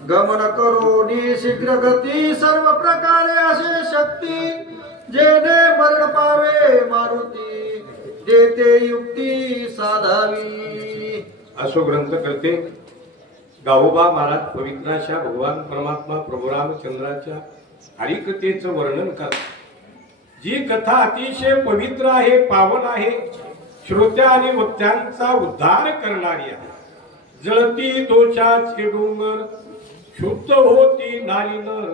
गमन करोनी शीघ्र गती सर्व प्रकारे असे शक्ती जेणे मरण पावे मारुती देते युक्ती साधावी। असो ग्रंथ करते गावोबा महाराज पवित्राच्या भगवान परमात्मा प्रभू रामचंद्राच्या हरिकथेचं वर्णन करतात। जी कथा अतिशय पवित्र आहे, पावन आहे, श्रोत्या आणि वक्त्यांचा उद्धार करणारी आहे। जळती दोषाचे डोंगर शुद्ध होती नारी नर,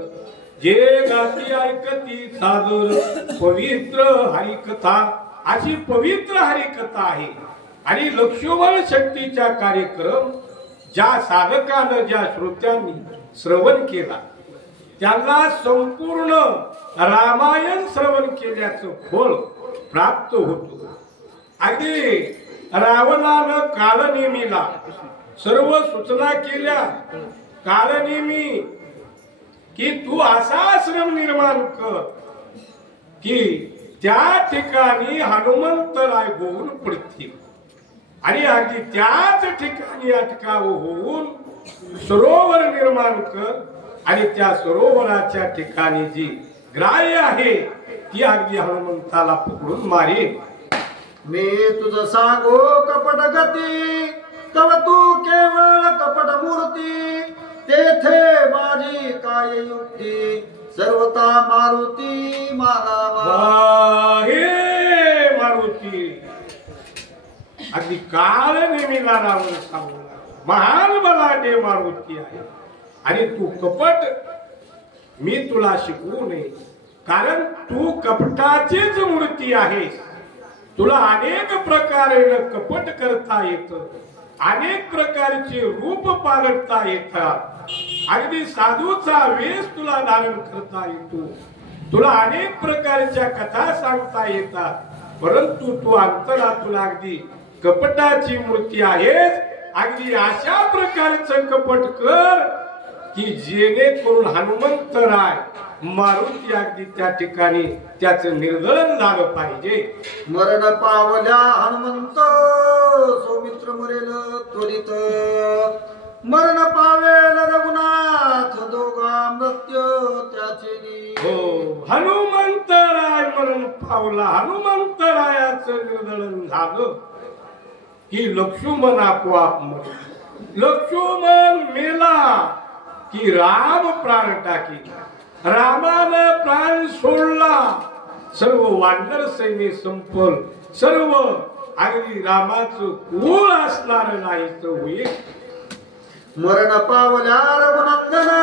जे गाती ऐकती सादर पवित्र हरिकथा। अशी पवित्र हरिकथा आहे आणि लक्ष्मण शक्तीचा कार्यक्रम ज्या साधकानं ज्या श्रोत्यांनी श्रवण केला त्यांना संपूर्ण रामायण श्रवण केल्याचं फळ प्राप्त होतो। अगदी रावणानं कालनेमीला सर्व सूचना केल्या, कालनेमी की तू असा आश्रम निर्माण कर की त्या ठिकाणी हनुमंतराय होऊन पडतील आणि अगदी त्याच ठिकाणी अटकाव होऊन सरोवर निर्माण कर आणि त्या सरोवराच्या ठिकाणी जी ग्राह्य आहे ती अगदी हनुमंताला पकडून मारेल। मी तुझ सांगो कपट गती तव तू केवळ कपट मूर्ती, तेथे माझी काय युक्ती सर्वता मारुती मानावा। हे मारुती अगदी काळ नेमीला रावण सांगू महान बलाढ्य मारुती आहे आणि तू कपट मी तुला शिकवू नये, कारण तू कपटाचीच मूर्ती आहेस। तुला अनेक प्रकारे कपट करता येतं, अनेक प्रकारचे रूप पालटता येतात, अगदी साधूचा वेश तुला धारण करता येतो, तुला अनेक प्रकारच्या कथा सांगता येतात, परंतु तू अंतरातून अगदी कपटाची मूर्ती आहेस। अगदी अशा प्रकारचं कपट कर की जेणेकरून हनुमंतराय मारुती अगदी त्या ठिकाणी त्याचं निर्दलन झालं पाहिजे। मरण पावल्या हनुमंत सौमित्र मरेल त्वरित, मरण पावेल रघुनाथ दोघा मृत्य त्याचे। हो, हनुमंतराय मरण पावला, हनुमंतरायाचं निर्दलन झालं की लक्ष्मण आपोआप मरला। लक्ष्मण मेला की राम प्राण टाकी, रामानं प्राण सोडला, सर्व वानर सैन्य संपल, सर्व अगदी रामाचं कुळ असणार नाही तर होईल। मरण पावल्या रघुनंदना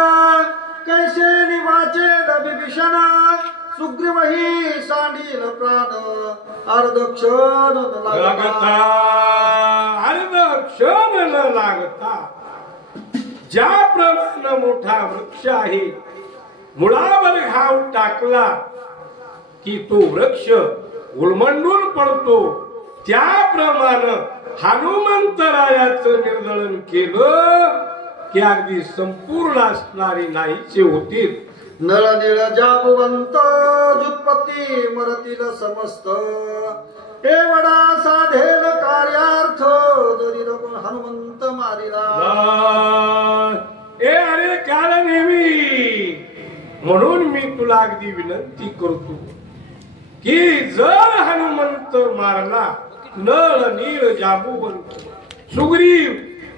कैसे निवाचे विभीषण, सुग्रीवही सांडील प्राण अर्धक्षण लागता, अर्धक्षण न लागता। ज्याप्रमाणे मोठा वृक्ष आहे मुळावर घाव टाकला की तो वृक्ष उलमंडून पडतो, त्याप्रमाणे हनुमंतरायाचं निर्दलन केलं की अगदी संपूर्ण असणारी नाहीचे होतील। नळ निळ जाबवंत जुत्पत्ती मरतील समस्त, एवढा साधेल कार्यार्थ जरी रघुन हनुमंत मारिला। अरे काल नेमी म्हणून मी तुला अगदी विनंती करतो की जर हनुमंत मारला नळ नीळ जांबुवंत सुग्रीव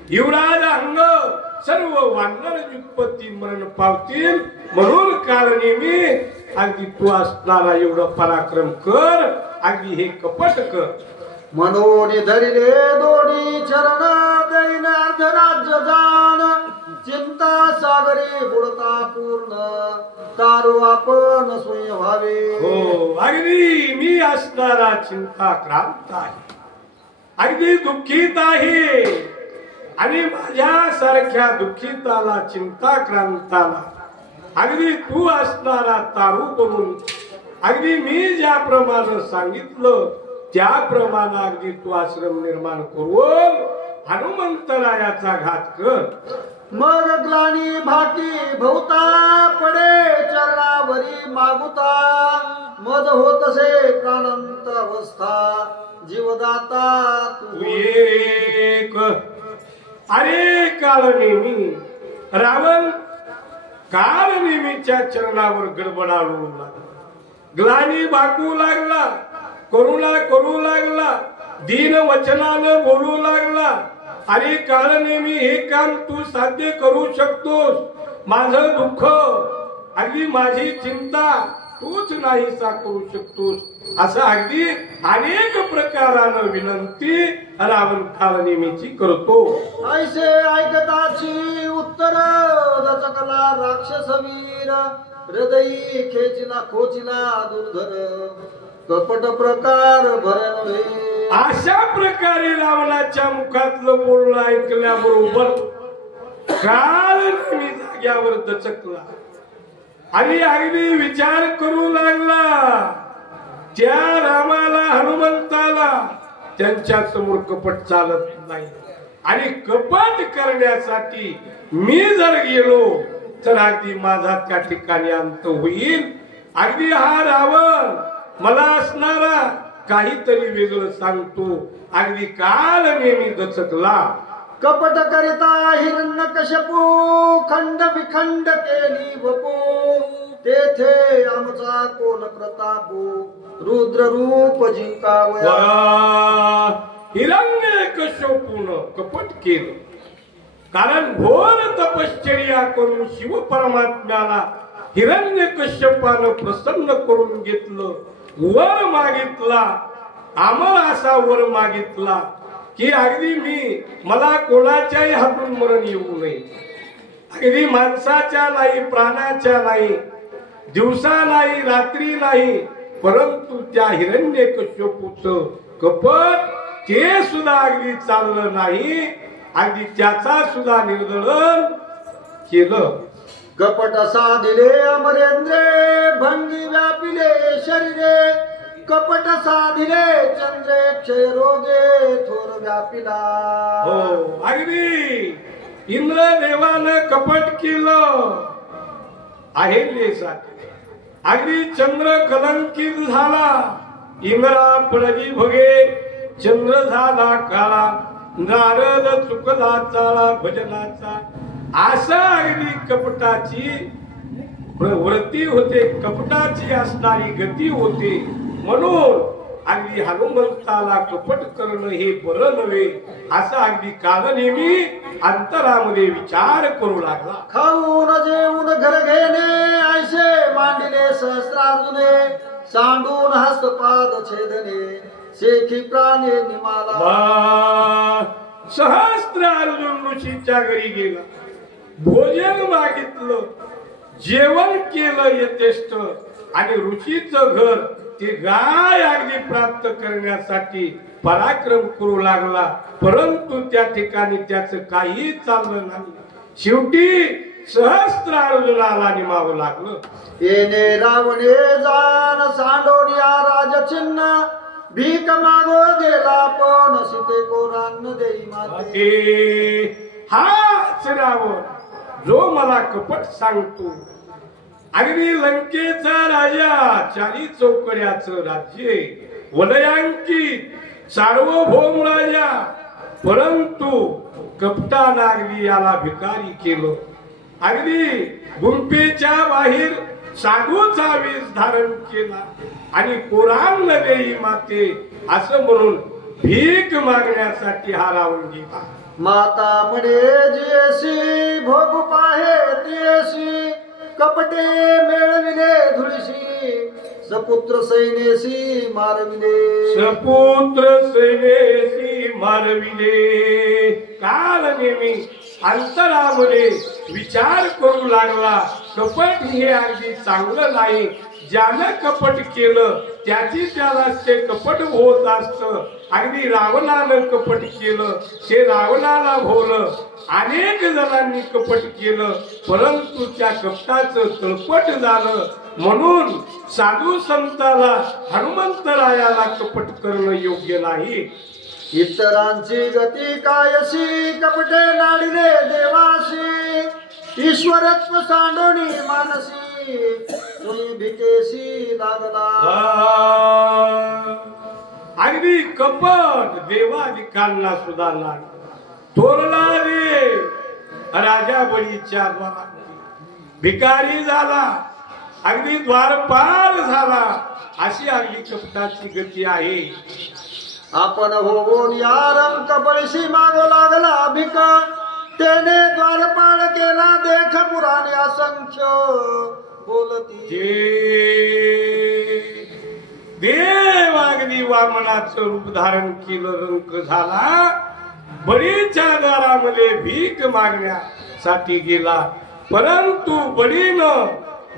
युवराज अंग सर्व वानर जुत्पत्ती मरण पावतील, म्हणून काल नेमी अगदी तू असणारा एवढं पराक्रम कर, अगदी हे कपट कर। म्हणून धरिले दोन्ही चरण दैन अर्धराज्य जाण, चिंता सागरी बुडता पूर्ण तारू आपण स्वयं व्हावे। हो, अगदी मी असणारा चिंता क्रांत आहे, अगदी दुःखीत आहे आणि माझ्यासारख्या दुःखिताला चिंताक्रांताला अगदी तू असणारा तारू बनून अगदी मी ज्याप्रमाणे सांगितलं त्याप्रमाणे अगदी तू आश्रम निर्माण करून हनुमंतरायाचा घात कर। मग ग्लानी भाटी भोवता पडे चरणावरी मागुता, मज होतसे प्राणंत अवस्था जीवदाता तू एक। अरे काळ नेमी रावण काल नेहमीच्या चरणावर गडबडाळू लागला, ग्लानी भाकू लागला, करुणा करू लागला, दीन वचनानं बोलू लागला. अरे काल नेहमी हे काम तू साध्य करू शकतोस, माझं दुःख अगदी माझी चिंता तूच नाहीसा करू शकतोस, असं अगदी अनेक प्रकारानं विनंती रावण काल नेहमीची करतो. ऐसे ऐकताची उत्तर दचकला राक्षसवीर, हृदयी खेचिला खोचिला दुर्धर, कपट प्रकार भरे नव्हे. अशा प्रकारे रावणाच्या मुखातलं बोलणं ऐकल्याबरोबर काल नेहमी जाग्यावर दचकला आणि अगदी विचार करू लागला. त्या रामाला हनुमंताला त्यांच्या समोर कपट चालत नाही आणि कपट करण्यासाठी मी जर गेलो तर अगदी माझा त्या ठिकाणी अंत होईल. अगदी हा रावण मला असणारा काहीतरी वेगळं सांगतो. अगदी काल नेहमी दचकला. कपट करिता हिरण्यकश्यपू खंड विखंड केली वपू, तेथे आमचा कोण प्रतापू रुद्र रूप जिंकावया. हिरण्यकश्यपून कपट केलं, कारण घोर तपश्चर्या करून शिव परमात्म्याला हिरण्यकश्यपानं प्रसन्न करून घेतलं. वर मागितला, अमर असा वर मागितला की अगदी मला कोणाच्याही हातून मरण येऊ नये. अगदी माणसाच्या नाही, प्राण्याच्या नाही, दिवसा नाही, रात्री नाही, परंतु त्या हिरण्यकश्यपूचं कपट ते सुद्धा अगदी चाललं नाही. अगदी त्याचा सुद्धा निर्दलन केलं. कपट साधिले अमरेंद्रे, भंगी व्यापिले शरीरे, कपट साधिले चंद्रे, क्षय रोगे थोर व्यापिला. हो, अगदी इंद्रदेवानं कपट केलं अहिल्यासाठी. अगदी चंद्र कलंकित झाला, इंद्रा पडली भगे, चंद्र झाला काळा, नारद चुकला चाळा भजनाचा. असा अगदी कपटाची प्रवृत्ती होते, कपटाची असणारी गती होते. म्हणून अगदी हनुमंताला कपट करणं हे बरं नव्हे, असा अगदी काल नेहमी अंतरामध्ये विचार करू लागला. खाऊन जेवून घर घेणे, ऐसे मांडिले सहस्रार्जुने, सांडून हस्तपाद छेदने, शेखी प्राणे निमाला. सहस्त्र अर्जुन ऋषीच्या घरी गेला, भोजन मागितलं, जेवण केलं यथेष्ट, आणि ऋषीचं घर ते गाय अगदी प्राप्त करण्यासाठी पराक्रम करू लागला. परंतु त्या ठिकाणी त्याचं काही चाललं नाही. शेवटी सहस्त्र अर्जुनाला निमावं लागलं. येणे रावणे जाण सांडोनिया राजचिन्ह, भीक मागो गेला पण सीते कोरान देई माते. हाच रावण जो मला कपट सांगतो. अगदी लंकेचा राजा, 40 चौकड्याचं राज्य, वलयांकित सार्वभौम राजा, परंतु कपटानं अगदी याला भिकारी केलं. अगदी गुंफेच्या बाहेर साधूचा वेश धारण केला आणि कोरान देई माते असं म्हणून भीक मागण्यासाठी हा रावण गेला. माता म्हणे जियसी भोग पाहे तियसी, कपटे मेळविले धुळीशी, सपुत्र सैनेसी मारविले. सपुत्र सैनेसी मारविले. काल नेहमी अंतरामध्ये विचार करू लागला. कपट हे अगदी चांगलं नाही. ज्यानं कपट केलं त्याची त्यालाच ते कपट होत असतं. अगदी रावणानं कपट केलं ते रावणाला भोवलं. अनेक जणांनी कपट केलं परंतु त्या कपटाचं तळपट झालं. म्हणून साधू संताला हनुमंतरायाला कपट करणं योग्य नाही. इतरांची गती कायसी, कपटे नाडिले देवासी, ईश्वरत्व सांडोनी मानसी, तुई भिकेसी लागला. अगदी कपट देवादिकांना सुद्धा लागला. थोरला रे राजा बळीच्या द्वारात भिकारी झाला, अगदी द्वारपाल झाला, अशी अगदी कपटाची गती आहे. आपण होऊन या रंग बळीशी मागो लागला भिक, त्याने द्वारपाल केला देख पुराणे असंख्य बोलती. देव अगदी वामनाचं रूप धारण केलं, रंक झाला, बळीच्या दारामध्ये भीक मागण्यासाठी गेला. परंतु बळीनं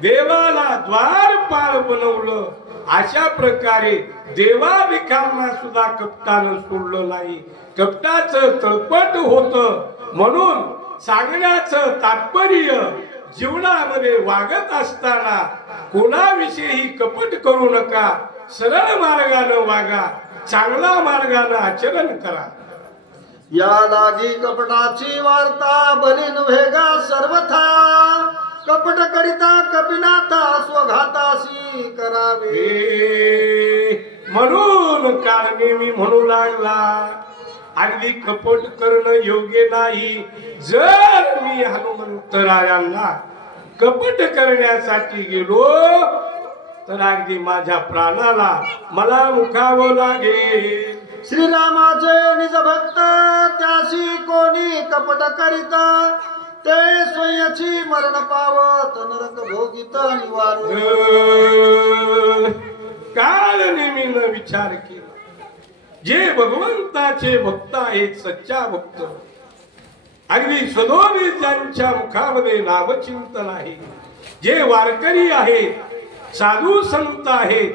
देवाला द्वारपाल बनवलं. अशा प्रकारे देवाभिकांना सुद्धा कपटानं सोडलं नाही. कपटाचं तळपट होत. म्हणून सांगण्याचं तात्पर्य, जीवनामध्ये वागत असताना कोणाविषयी कपट करू नका. सरळ मार्गानं वागा, चांगला मार्गानं आचरण करा. या लागी कपटाची वार्ता बली नव्हेगा सर्वथा, कपट करिता कपिनाथा स्वघाताशी करावे. म्हणून काळ नेहमी म्हणू लागला, अगदी कपट करणं योग्य नाही. जर मी हनुमंतरायांना कपट करण्यासाठी गेलो तर अगदी माझ्या प्राणाला मला मुकावं लागेल. श्रीरामाचे निज भक्त त्याशी कोणी कपट करीत, ते स्वयंची मरण पावत नरक भोगित निवार. काळ नेहमीनं विचार केला, जे भगवंताचे भक्त आहेत, सच्चा भक्त, अगदी सदोदित ज्यांच्या मुखामध्ये नामचिंतन आहे, जे वारकरी आहेत, साधू संत आहेत,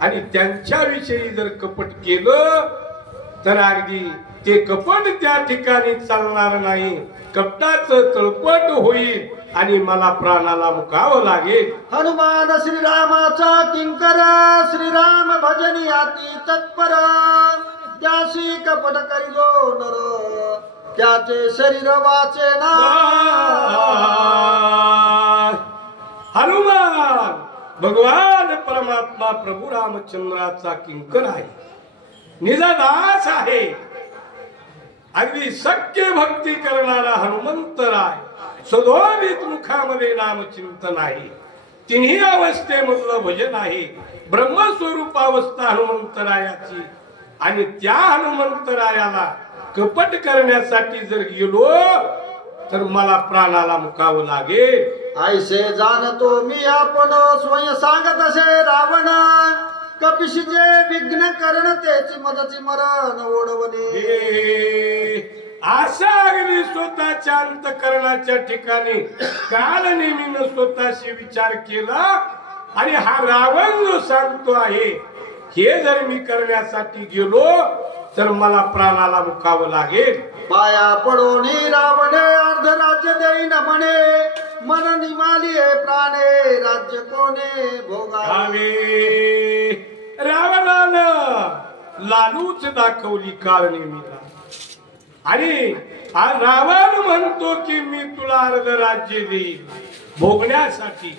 आणि त्यांच्याविषयी जर कपट केलं तर अगदी ते कपट त्या ठिकाणी चालणार नाही. कपटाचं तळपट होईल आणि मला प्राणाला मुकावं लागेल. हनुमान श्रीरामाचा किंकर, श्रीराम भजनी अति तत्पर, त्याशी कपट करिलो नर, त्याचे शरीर वाचेना. हनुमान भगवान परमात्मा प्रभू रामचंद्राचा किंकर आहे, निजदास आहे. अगदी सख्य भक्ती करणारा हनुमंतराय, सदोदित मुखामध्ये नामचिंतन आहे, तिन्ही अवस्थेमधलं भजन आहे. ब्रह्मस्वरूप अवस्था हनुमंतरायाची, आणि त्या हनुमंतरायाला कपट करण्यासाठी जर गेलो तर मला प्राणाला मुकावं लागेल. ऐसे जाणतो मी आपण स्वयं सांगत असे रावण, कपिशी जे विघ्न करण त्याची मदती मरण ओढवणे. असा अगदी स्वतःच्या अंतकरणाच्या ठिकाणी काल नेहमीनं स्वतःशी विचार केला, आणि हा रावण जो सांगतो आहे, हे जर मी करण्यासाठी गेलो तर मला प्राणाला मुकावं लागेल. पाया पडून रावणे अर्ध राज्य देईन म्हणे, मन निमाली प्राणे राज्य कोणे भोगावे. रावणानं लालूच दाखवली काळ नेहमीला, आणि हा रावण म्हणतो की मी तुला अर्ध राज्य देईन भोगण्यासाठी.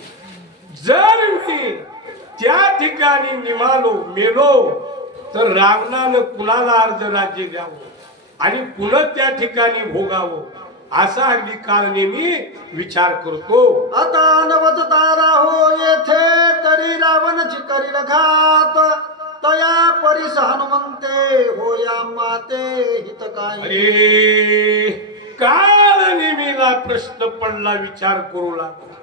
जर मी त्या ठिकाणी निमालो, मेलो, तर रावणानं कुणाला अर्ध राज्य द्यावं आणि पुन्हा त्या ठिकाणी भोगावं, असा अगदी काळ नेहमी विचार करतो. आता नवत तारा हो येथे, तरी रावणची करील घात, तया परिस हनुमंते होया माते हित काय. अरे काळ नेहमीला प्रश्न पडला, विचार करू लागला.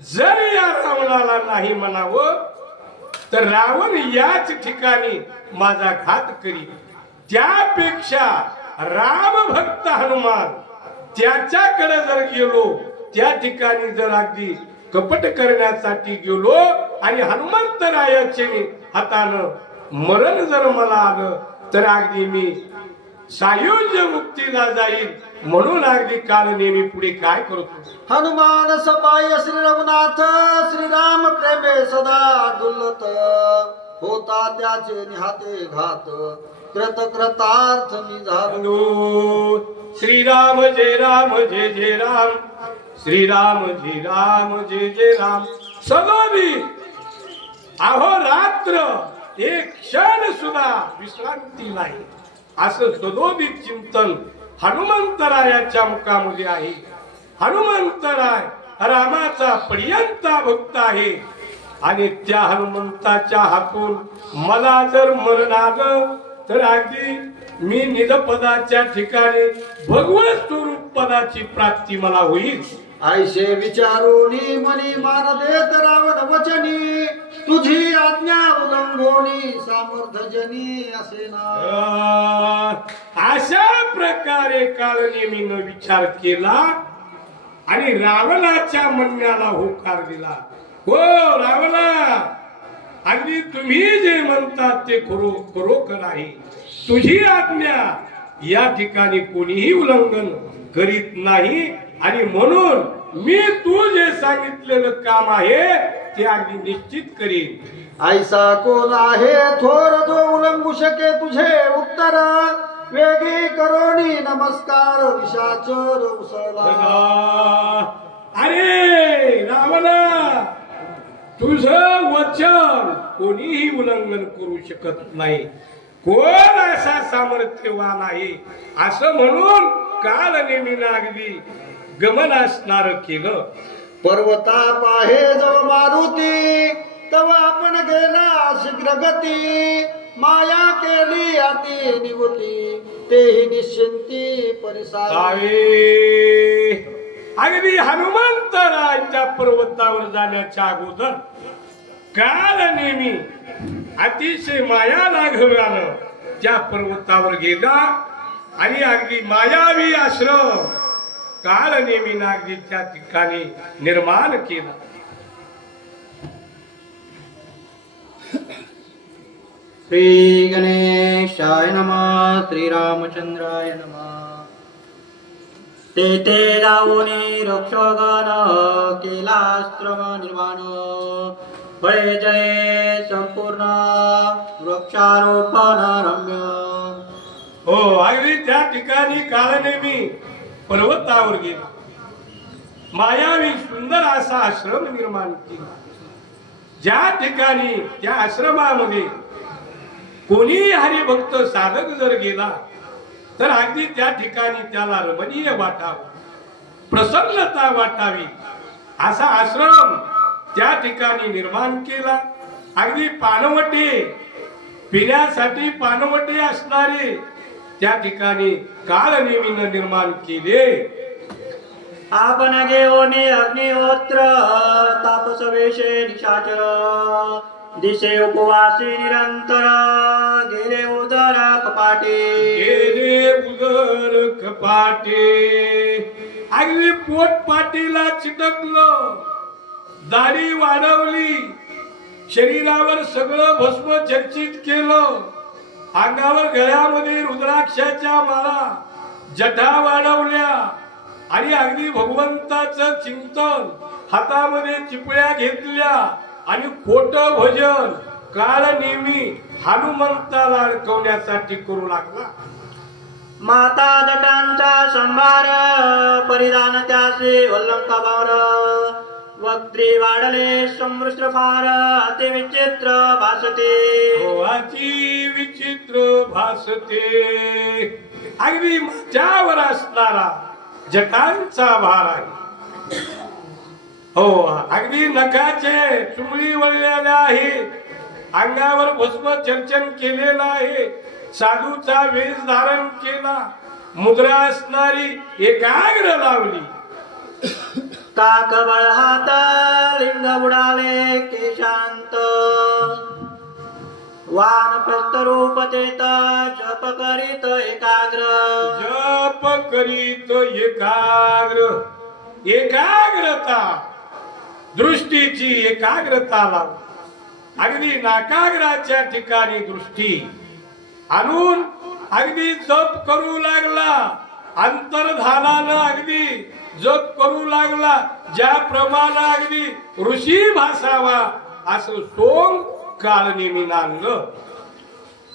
जर या रावणाला नाही म्हणावं तर रावण याच ठिकाणी माझा घात करी. त्यापेक्षा राम भक्त हनुमान त्याच्याकडे जर गेलो, त्या ठिकाणी जर अगदी कपट करण्यासाठी गेलो आणि हनुमंतरायाचे हातानं मरण जर मला आलं तर अगदी मी सायुज्य मुक्तीला जाईल. म्हणून अगदी काल नेहमी पुढे काय करतो. हनुमान सपाय श्री रघुनाथ, श्रीराम प्रेमे सदा डुलत, होता त्याचे निहाते घात, कृत कृतार्थ मी झालो. श्रीराम जय राम जय जय राम, श्रीराम जय राम जय जय राम. सगळी अहोरात्र एक क्षण सुद्धा विश्रांती नाही, असं सदोदित चिंतन हनुमंतरायाच्या मुखामध्ये आहे. हनुमंतराय रामाचा पर्यंता भक्त आहे आणि त्या हनुमंताच्या हातून मला जर मरण आलं तर अगदी मी निजपदाच्या ठिकाणी भगवत स्वरूप पदाची प्राप्ती मला होईल. आयशे विचारोनी मनी मान देत रावण वचनी तुझी आज्ञा उल्लंघोनी सामर्थ्यजनी असे ना. अशा प्रकारे काळनेमीनं विचार केला आणि रावणाच्या म्हणण्याला होकार दिला. हो रावणा, अगदी तुम्ही जे म्हणतात ते खरोखर आहे. तुझी आज्ञा या ठिकाणी कोणीही उल्लंघन करीत नाही आणि म्हणून मी तू जे सांगितलेलं काम आहे ते अगदी निश्चित करीन. ऐसा कोण आहे थोर जो उल्लंघू शके तुझे उत्तर वेगी करोनी नमस्कार विशाचर उसळला. अरे रावणा, तुझं वचन कोणीही उल्लंघन करू शकत नाही. कोण असा सामर्थ्यवान आहे असं म्हणून काळनेमीनं अगदी गमन असणार केलं. पर्वताप आहे जो मारुती तव आपण गेला शीघ्र गती माया केली अति निवृत्ती तेही निश्चिंती परिसावे. अगदी हनुमंतराच्या पर्वतावर जाण्याच्या अगोदर काळनेमी अतिशय माया लाघव्यानं त्या पर्वतावर गेला आणि अगदी मायावी आश्रम काळनेमीनं अगदी त्या ठिकाणी निर्माण केला. श्री गणेशाय नमः. श्रीरामचंद्राय नमः. तेथे जाऊनी रक्षगण केलास्त्रम निर्माण फळे जये संपूर्ण वृक्षारोपण रम्य. हो, अगदी त्या ठिकाणी काळनेमी पर्वतावर गेला. मायावी सुंदर असा आश्रम निर्माण केला. ज्या ठिकाणी त्या आश्रमामध्ये कोणी हरिभक्त साधक जर गेला तर अगदी त्या ठिकाणी त्याला रमणीय वाटावं, प्रसन्नता वाटावी असा आश्रम त्या ठिकाणी निर्माण केला. अगदी पानवटे, पिण्यासाठी पानवटे असणारे त्या ठिकाणी काळनेमीनं निर्माण केले. आपण घेऊनी अग्निहोत्र तापस वेशे निशाचर दिसे उपवासी निरंतर गेले उदर कपाटे. गेले उदर कपाटे. अगदी पोट पाटीला चिटकलं, दाढी वाढवली, शरीरावर सगळं भस्म चर्चित केलं, अंगावर गळ्यामध्ये रुद्राक्षाच्या माळा, जटा वाढवल्या आणि अगदी भगवंताचं चिंतन, हातामध्ये चिपळ्या घेतल्या आणि खोटं भजन काळनेमी हनुमंताला अडकवण्यासाठी करू लागला. माता जटांचा संभार परिधान त्याचे वल्लंकावर वक्त्री वाढले संमृष्ट फार अति विचित्र भासते. अति विचित्र भासते. अगदी माझ्यावर असणारा जटांचा भार आहे. हो, अगदी नखाचे चुमळी वळलेल्या आहेत, अंगावर भस्म चर्चन केलेलं आहे, साधूचा वेश धारण केला, मुद्रा असणारी एकाग्र लावली. काकबळ हात लिंग बुडाले केशांत वानप्रस्थ रूप चेत जप करीत एकाग्र. जप करीत एकाग्र. एकाग्रता, दृष्टीची एकाग्रता लाव. अगदी नाकाग्राच्या ठिकाणी दृष्टी आणून अगदी जप करू लागला. अंतर्धानानं अगदी जप करू लागला. ज्याप्रमाणे अगदी ऋषी भासावा असं सोंग काळनेमीनं आणलं.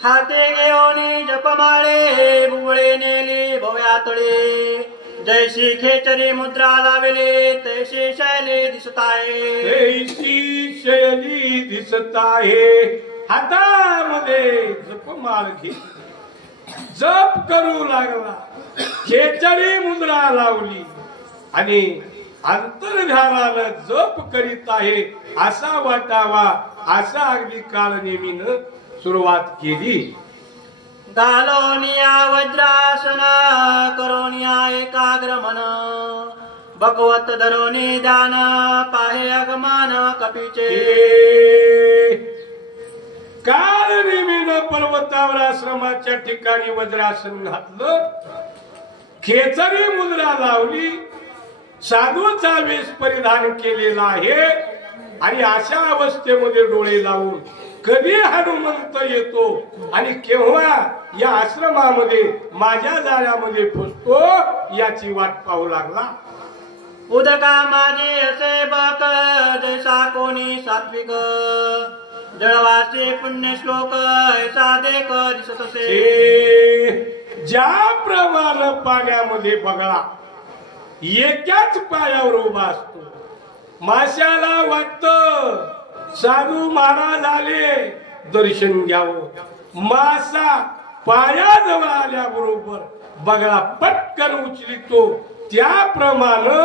हाते घेऊनी जपमाळे बुबळे नेली भव्यातळे जैसी खेचरी मुद्रा लावली तैशी शैली दिसत आहे. तैशी शैली दिसत आहे. हातामध्ये जपमाळ घे, जप करू लागला, खेचरी मुद्रा लावली आणि अंतर्ध्यानानं जप करीत आहे असा वाटावा, असा अगदी कालनेमीनं सुरुवात केली. घालोनिया वज्रासना करोनिया एकाग्र मन भगवत धरोनी ध्यान पाहे अगमान कपीचे. कालनेमीनं पर्वतावर आश्रमाच्या ठिकाणी वज्रासन घातलं, खेचरी मुद्रा लावली, साधूचा वेश परिधान केलेला आहे आणि अशा अवस्थेमध्ये डोळे लावून कधी हनुमंत येतो आणि केव्हा या आश्रमामध्ये माझ्या जाळ्यामध्ये फुसतो याची वाट पाहू लागला. उदका माझे असे बक जैसा कोणी सात्विक जळवाचे पुण्य श्लोक ऐसा देख दिसत असे. ज्याप्रमाणे पाण्यामध्ये बगळा एकाच पायावर उभा असतो, माशाला वाटत साधू महाराज आले दर्शन घ्यावं, मासा पायाजवळ आल्याबरोबर बगळा पटकन उचलितो, त्याप्रमाणे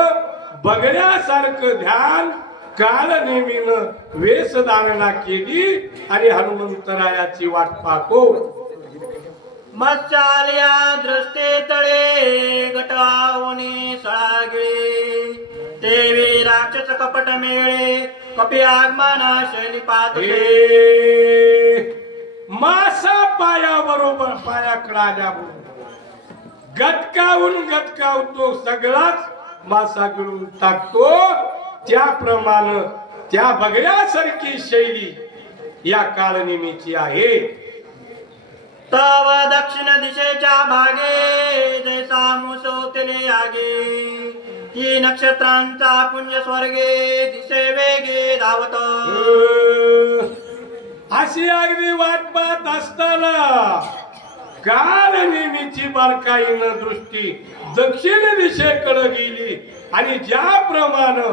बगड्यासारखं ध्यान कालनेमीनं वेशधारणा केली आणि हनुमंतरायाची वाट पाहतो. मत्स्यालया दृष्टे तळे गटावणी सळागिळे देवी राक्षस कपट मेळे कपी आगमना शैली पातळे. मासा पायाबरोबर पायाकडे आल्याबरोबर गटकावतो, सगळाच मासा गिळून टाकतो. त्याप्रमाणे त्या बगड्यासारखी शैली या कालनेमीची आहे. तव दक्षिण दिशेच्या भागे जैसा मुसोतले आगे ती नक्षत्रांचा पुंज स्वर्गे दिसे वेगे धावत. अशी अगदी वाट पाहत असताना कालनेमीची बारकाईनं दृष्टी दक्षिण दिशेकडे गेली आणि ज्याप्रमाणे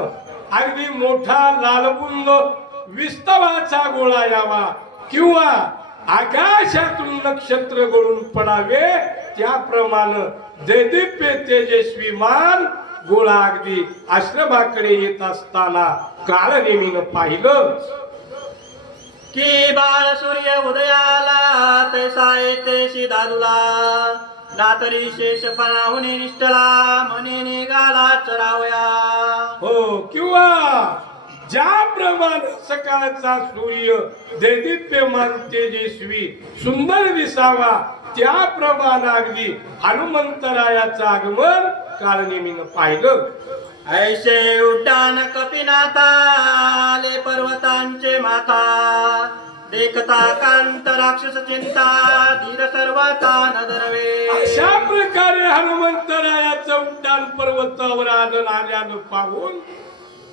अगदी मोठा लालबुंद विस्तवाचा गोळा यावा किंवा आकाशातून नक्षत्र गळून पडावे, त्याप्रमाणे दैदिप्य तेजस्वी मान गोळा अगदी आश्रमाकडे येत असताना कालनेमीनं पाहिलं की बाळ सूर्य उदयाला तैसा येते दादूला नातरी शेषपणाहुनी निष्ठला मनी निघाला चरावया. हो, किंवा ज्याप्रमाणे सकाळचा सूर्य दैदिप्यमान तेजस्वी सुंदर दिसावा, त्याप्रमाणे अगदी हनुमंतरायाचं आगमन कालनेमीनं पाहिलं. ऐसे उड्डाण कपिनाथा आले पर्वतांचे माथा देखता कांत राक्षस चिंता धीर सर्वता नदरवे. अशा प्रकारे हनुमंतरायाचं उड्डाण पर्वतावर आल्यानं पाहून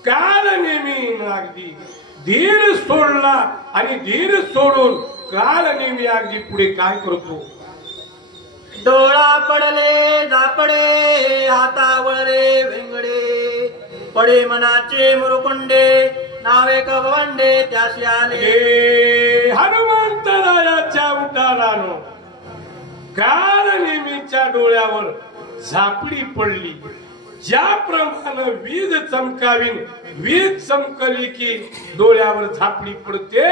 कालनेमीनं अगदी धीर सोडला आणि धीर सोडून कालनेमी अगदी पुढे काय करतो. डोळा पडले झापडे हातावळे वेंगडे पडे मनाचे मुरुकुंडे नावे कवंडे त्याशी आले. हनुमंतरायाच्या उड्डाणानं कालनेमीच्या डोळ्यावर झापडी पडली. ज्याप्रमाणे वीज चमकावीन, वीज चमकली की डोळ्यावर झापडी पडते,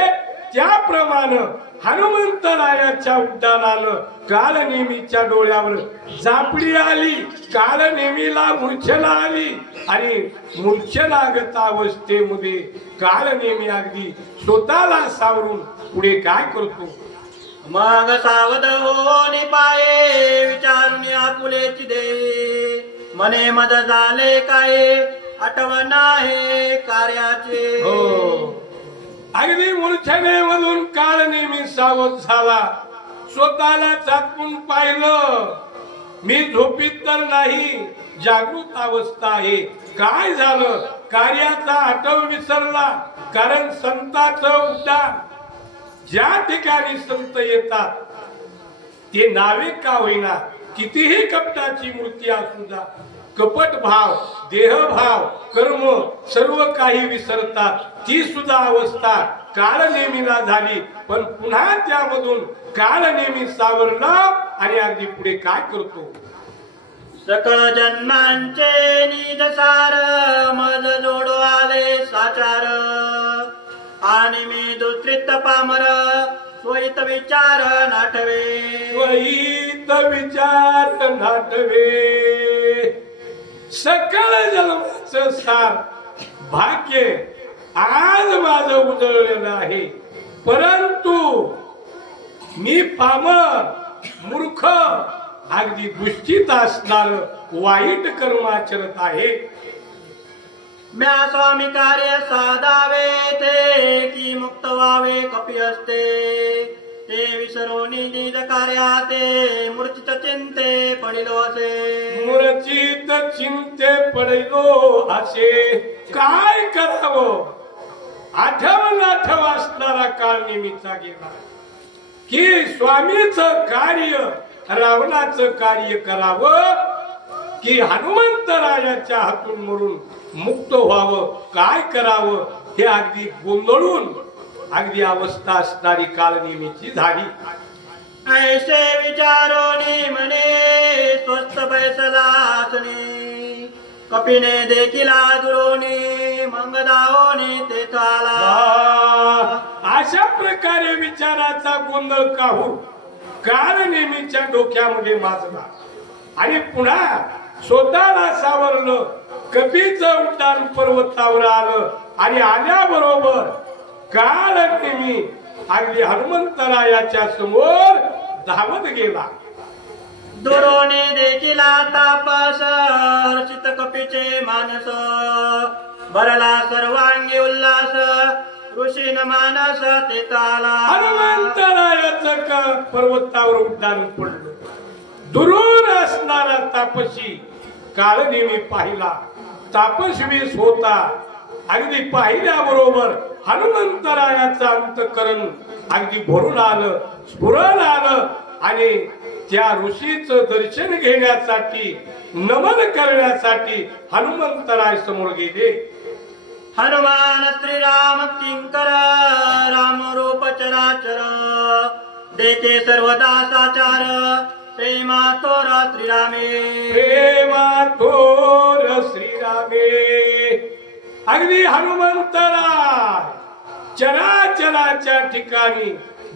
त्याप्रमाणे हनुमंतरायाच्या उड्डाणानं कालनेमीच्या डोळ्यावर झापडी आली. कालनेमीला मूर्छना आली आणि मूर्छनागत अवस्थेमध्ये कालनेमी अगदी स्वतःला सावरून पुढे काय करतो. मग सावध होऊन पाये विचारून आपुलेची दे मने मद झाले काय आठवण आहे कार्याचे. हो, अगदी मूर्छनेमधून कालनेमी सावध झाला. स्वतःला झाकून पाहिलं, मी झोपीत तर नाही, जागृत अवस्था आहे. काय झालं, कार्याचा आठव विसरला. कारण संतांचं उड्डाण ज्या ठिकाणी संत येतात ते नावे का होईना, कितीही कपटाची मूर्ती असू द्या, कपट भाव, देहभाव, कर्म सर्व काही विसरतात. ती सुद्धा अवस्था कालनेमीला झाली. पण पुन्हा त्यामधून कालनेमी सावरला आणि अगदी पुढे काय करतो. सकळ जन्मांचे निजसार मज जोडो आले साचार आणि मी दुसरीत पामर स्वहित विचार नाटवे स्वहित विचार नाटवे सकळ जन्माचं सार भाग्य आज माझं उजळलेलं आहे, परंतु मी पामर मूर्ख अगदी दुष्टित असणार वाईट कर्माचरत आहे. म्या स्वामी कार्य साधावे ते की मुक्त व्हावे कपी असते ते विसरून निज कार्याते मूर्छित चिंते पडिलो असे मूर्छित चिंते पडिलो असे काय करावं. आठव असणारा काळ नेहमीचा गेला की स्वामीचं कार्य रावणाचं कार्य करावं की हनुमंतरायाच्या हातून मरून मुक्त व्हावं, काय करावं हे अगदी गोंधळून अगदी अवस्था असणारी काळ नेहमीची झाली. ऐसे विचारोनी म्हणे स्वस्त बैसलासने कपिने देखील दुरोनी मग दावोनी ते चाला. अशा प्रकारे विचाराचा गोंधळ काहून काळ नेहमीच्या डोक्यामध्ये माजला आणि पुन्हा स्वतःला सावरलं. कपीचं उड्डाण पर्वतावर आलं आणि आल्याबरोबर काळ नेहमी अगदी हनुमंतरायाच्या समोर धावत गेला. दुरोने देखील तापस हर्षित कपीचे मानस भरला सर्वांगी उल्हास ऋषीन मानस ते ताला. हनुमंतरायाचं पर्वतावर उड्डाण पडलं. दुरून असणारा तापसी काळ नेहमी पाहिला. तापस्वीस होता. अगदी पाहिल्याबरोबर हनुमंतरायाचं अंतःकरण अगदी भरून आलं, स्फुरण आलं आणि त्या ऋषीचं दर्शन घेण्यासाठी नमन करण्यासाठी हनुमंतराय समोर गेले. हनुमान श्रीराम किंकर राम रूप चराचर देखे सर्वदा साचार प्रेमा थोर श्रीरामे प्रेमा थोर श्रीरामे. अगदी हनुमंतराय चराचराच्या ठिकाणी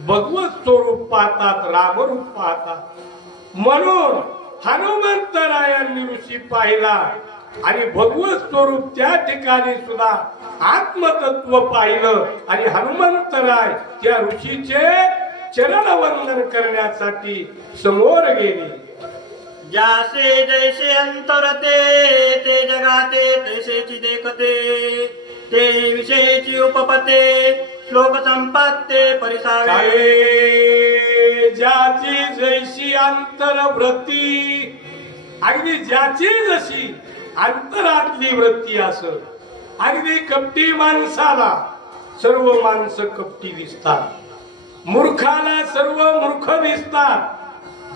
भगवत स्वरूप पाहतात, रामरूप पाहतात. म्हणून हनुमंतरायांनी ऋषी पाहिला आणि भगवत स्वरूप त्या ठिकाणी सुद्धा आत्मतत्व पाहिलं आणि हनुमंतराय त्या ऋषीचे चरण वंदन करण्यासाठी समोर गेले. जासे जैसे अंतरते ते जगाते तैसेची देखते ते विषयची उपपते श्लोक संपाते परिसावे. ज्याची जैसी अंतरवृत्ती अगदी ज्याची जशी अंतरातली वृत्ती असत. अगदी कपटी माणसाला सर्व माणसं कपटी दिसतात, मूर्खाला सर्व मूर्ख दिसतात,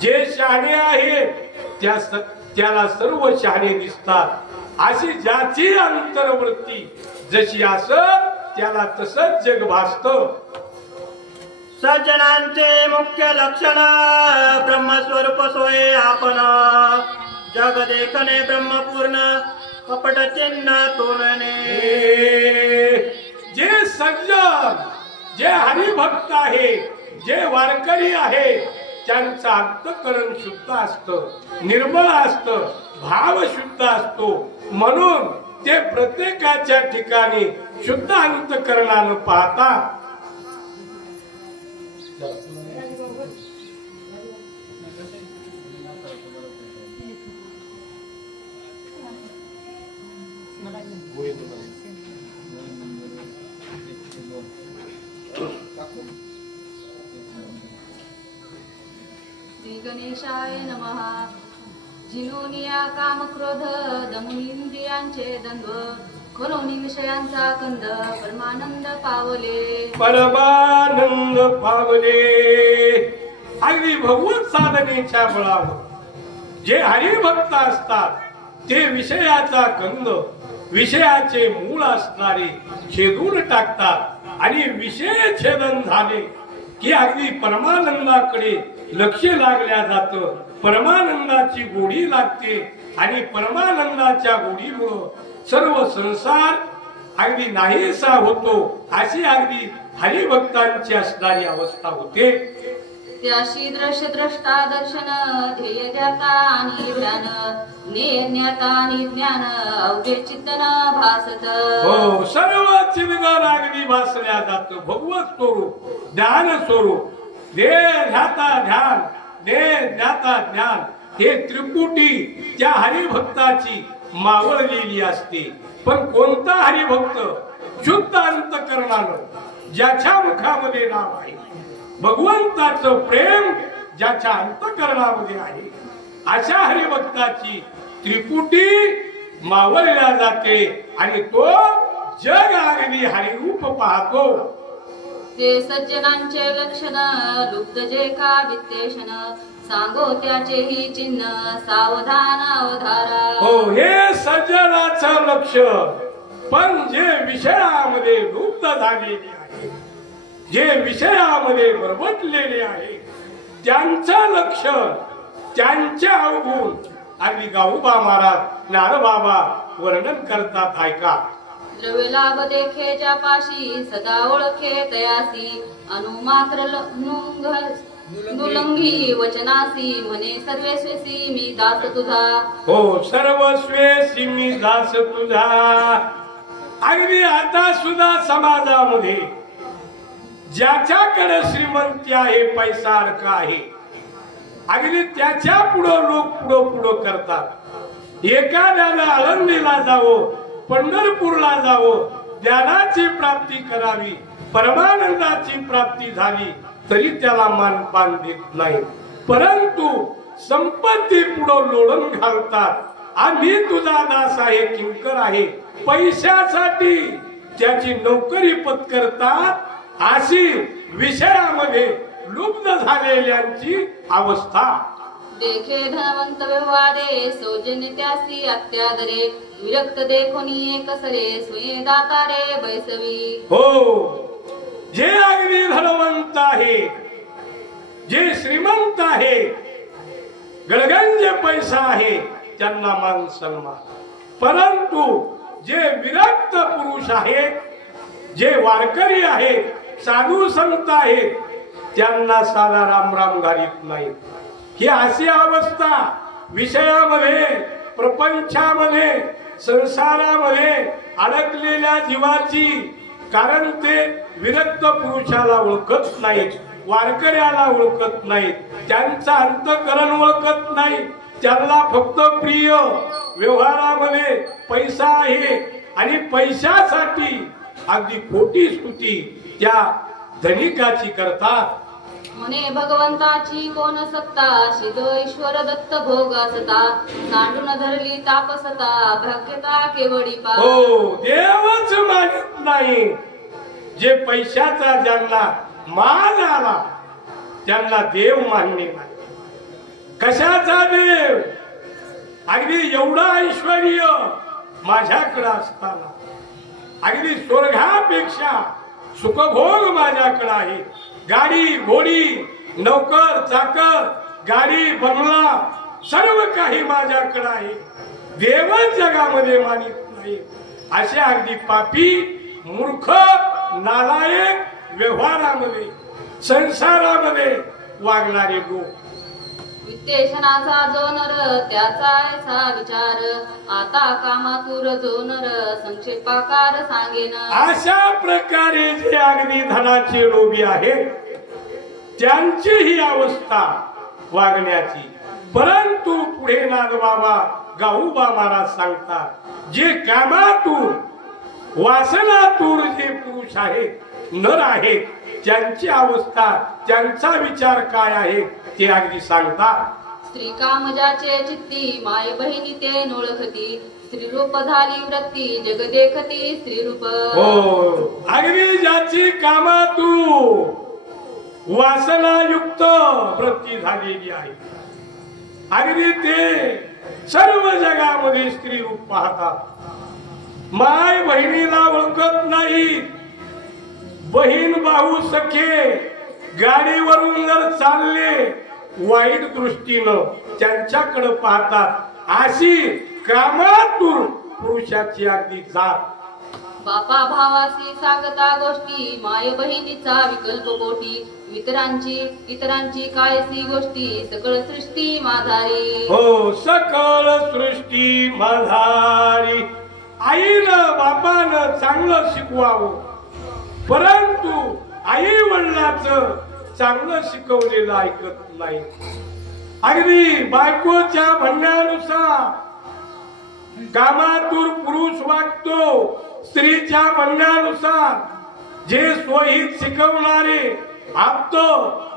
जे शहाणे आहेत त्याला सर्व शहाणे दिसतात. अशी ज्याची अंतरवृत्ती जशी असत त्याला तसंच जग भासत. सज्जनांचे मुख्य लक्षण ब्रह्मस्वरूप सोय आपण जग देखणे ब्रह्मपूर्ण कपट चिन्ह तोडणे. जे सज्जन, जे हरिभक्त आहे, जे वारकरी आहे त्यांचं अंतःकरण शुद्ध असतं, निर्मळ असतं, भाव शुद्ध असतो. म्हणून ते प्रत्येकाच्या ठिकाणी शुद्ध अंतःकरणानं पाहतात. श्री गणेशाय नमः. जिनोनिया काम क्रोध दमुनिंद्रियांचे द्वंद्व खरोनी विषयांचा कंद परमानंद पावले. परमानंद पावले. अगदी भगवत साधनेच्या बळावर जे हरिभक्त असतात ते विषयाचा कंद, विषयाचे मूळ असणारे छेदून टाकतात आणि विषय छेदन झाले की अगदी परमानंदाकडे लक्ष लागल्या जातं. परमानंदाची गोडी लागते आणि परमानंदाच्या गोडीमुळं सर्व संसार अगदी नाहीसा होतो, अशी अगदी हरिभक्तांची असणारी अवस्था होते. त्याशी दृश्य द्रष्टा दर्शन ध्येय ज्ञाता आणि ध्यान ज्ञेय ज्ञाता आणि ज्ञान अवघे चित्तन भासत. हो, सर्व चिंतन अगदी भासल्या जात. भगवत स्वरूप, ज्ञान स्वरूप, ध्येय ध्याता ध्यान, ध्येय ज्ञाता ज्ञान, हे त्रिपुटी त्या हरिभक्ताची मावळलेली असते. पण कोणता हरिभक्त शुद्ध अंतकरणानं ज्याच्या मुखामध्ये नाव आहे, भगवंताचं प्रेम ज्याच्या अंतकरणामध्ये आहे, अशा हरिभक्ताची त्रिपुटी मावळल्या जाते आणि तो जग अगदी हरिरूप पाहतो. ते सज्जनांचे लक्षण लुप्त जे का वित्तेशन सांगो त्याचेही चिन्ह सावधान अवधारा. हो, हे सज्जनाचं लक्ष. पण जे विषयामध्ये लुप्त झालेले आहे, जे विषयामध्ये बरबटलेले आहे, त्यांचं लक्ष, त्यांचे अवगुण अगदी गाऊबा महाराज नारबाबा वर्णन करतात. ऐका. द्रव्य लाभ देखे ज्या पाशी सदा ओळखे तयासी अनुमात्र नुलंघी वचनासी म्हणे सर्वेस्वेसी मी दास तुझा. हो, सर्वस्वेसी मी दास तुझा. अगदी आता सुद्धा समाजामध्ये ज्याच्याकडे श्रीमंती आहे, पैसा अडका आहे, अगदी त्याच्या पुढं लोक पुढं करतात. एखाद्याला आळंदीला जावं, पंढरपूरला जावं, ज्ञानाची प्राप्ती करावी, परमानंदाची प्राप्ती झाली तरी त्याला मानपान देत नाही. परंतु संपत्ती पुढं लोळण घालतात. आम्ही तुझा दास आहे, किंकर आहे, पैशासाठी त्याची नोकरी पत्करतात. अशी विषयामध्ये लुप्त झालेल्यांची अवस्था. देखे धनवंत व्यवहारे सौजन्य त्यासी अत्यादरे विरक्त देखोनी एकसरे स्वये दातारे बैसवी. हो, जे अगदी धनवंत आहे, जे श्रीमंत आहे, गळगंज पैसा आहे, त्यांना मान सन्मान. परंतु जे विरक्त पुरुष आहेत, जे वारकरी आहेत, साधू संत आहेत, त्यांना साधा राम राम घालीत नाही. ही अशी अवस्था विषयामध्ये, प्रपंचामध्ये, संसारामध्ये अडकलेल्या जीवाची. कारण ते विरक्त पुरुषाला ओळखत नाहीत, वारकऱ्याला ओळखत नाहीत, त्यांचं अंतकरण ओळखत नाही. त्यांना फक्त प्रिय व्यवहारामध्ये पैसा आहे आणि पैशासाठी अगदी खोटी स्तुती त्या धनिकाची करतात. म्हणे भगवंताची कोण सत्ता शिद ईश्वर दत्त भोग असता सांडून धरली तापसता भाग्यता केवडी पा. हो, देवच मानत नाही. जे पैशाचा ज्यांना मान आला त्यांना देव मानणे नाही. कशाचा देव? अगदी एवढा ऐश्वर्य माझ्याकडे असताना, अगदी स्वर्गापेक्षा सुखभोग माझ्याकडे आहे. गाडी घोडी, नौकर चाकर, गाडी बंगला, सर्व काही माझ्याकडे आहे. देवच जगामध्ये मानित नाही. असे अगदी पापी, मूर्ख, नालायक, व्यवहारामध्ये, संसारामध्ये वागणारे लोक. वित्तेशनाचा जो नर त्याचा ऐसा विचार आता कामातूर जो नर संक्षेपाकार सांगेन. अशा प्रकारे जे अगदी धनाचे लोभी आहेत त्यांची ही अवस्था वागण्याची. परंतु पुढे नागबाबा गाऊबा महाराज सांगतात, जे कामातूर, वासनातूर जे पुरुष आहेत, नर आहेत, त्यांची अवस्था, त्यांचा विचार काय आहे ते अगदी सांगतात. स्त्री कामजाचे चित्ती माय बहिणी ते नोळखती स्त्रीरूप झाली वृत्ती जग देखती स्त्रीरूप. हो, अगदी ज्याची कामातूर वासनायुक्त वृत्ती झालेली आहे, अगदी ते सर्व जगामध्ये स्त्री रूप पाहतात. माय बहिणीला ओळखत नाही. बहीण भाऊ सखे गाडीवरून जर चालले वाईट दृष्टीनं त्यांच्याकडे पाहतात अशी कामातूर पुरुषाची अगदी जात. बापा भावासी सांगता गोष्टी माय बहिणीचा विकल्प कोटी इतरांची कायसी गोष्टी सकळ सृष्टी माधारी. हो सकळ सृष्टी माधारी. आईनं बापानं चांगलं शिकवावं, परंतु आई वडिलाचं चांगलं शिकवलेलं ऐकत नाही. अगदी बायकोच्या म्हणण्यानुसार कामातूर पुरुष वागतो, स्त्रीच्या म्हणण्यानुसार जे स्वहित शिकवणारे आप्त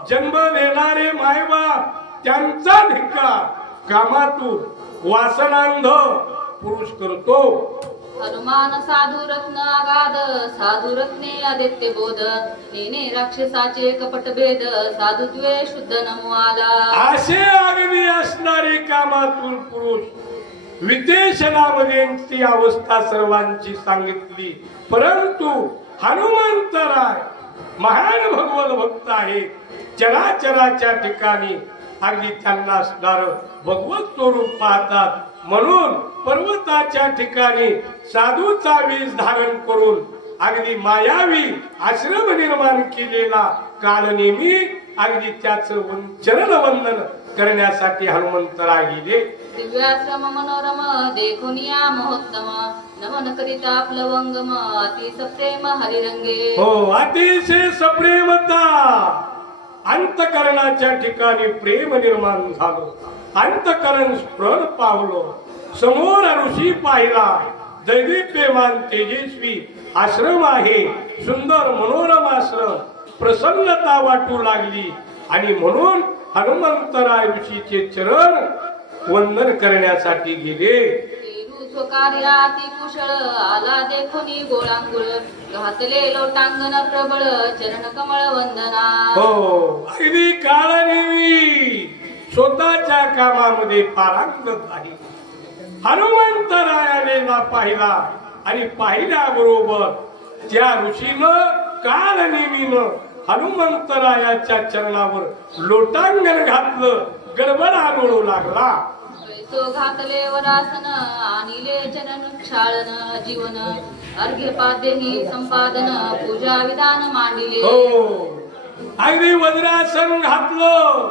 जन्म देणारे मायबाप त्यांचा धिक्कार कामातूर वासनांध पुरुष करतो. हनुमान साधू रत्न आगाध साधू रत्ने आदित्य बोध नेने राक्षसाचे कपट भेद साधुत्वे शुद्ध नमो आला. असे अगदी असणारे कामातूर पुरुष विदेशनामध्ये ती अवस्था सर्वांची सांगितली, परंतु हनुमंतराय महान भगवत भक्त आहे. चराचराच्या ठिकाणी अगदी त्यांना असणार भगवत स्वरूप पाहतात. म्हणून पर्वताच्या ठिकाणी साधूचा वेश धारण करून अगदी मायावी आश्रम निर्माण केलेला कालनेमी अगदी त्याचं चरण वंदन करण्यासाठी हनुमंतराय गेले. दिव्याश्रम मनोरम देखुनिया महोत्तम नमन करिता प्लवंगम अति सप्रेम हरिरंगे. हो अतिशय सप्रेमता. अंतकरणाच्या ठिकाणी प्रेम निर्माण झालं. अंतकरण स्फुरण पावलं. समोर ऋषी पाहिला. दैदिप्यमान तेजस्वी आश्रम आहे. सुंदर मनोरम आश्रम. प्रसन्नता वाटू लागली आणि म्हणून हनुमंतराय ऋषीचे चरण वंदन करण्यासाठी गेले. कार्याती कुशळ आला देखोनी गोळांगुळ घातले लोटांगण प्रबळ चरण कमळ वंदना. हो अगदी काळनेमी स्वतःच्या कामामध्ये पारंगत आहे. हनुमंतरायाने ना पाहिला आणि पाहिल्याबरोबर त्या ऋषीनं कालनेमीनं हनुमंतरायाच्या चरणावर लोटांगण घातलं. गडबड आढळू लागला. तो घातले वरासन आणिले चरण क्षाळन जीवन अर्घ्यपाद्यही संपादन पूजा विधान मांडिले. हो अगदी वज्रासन घातलं.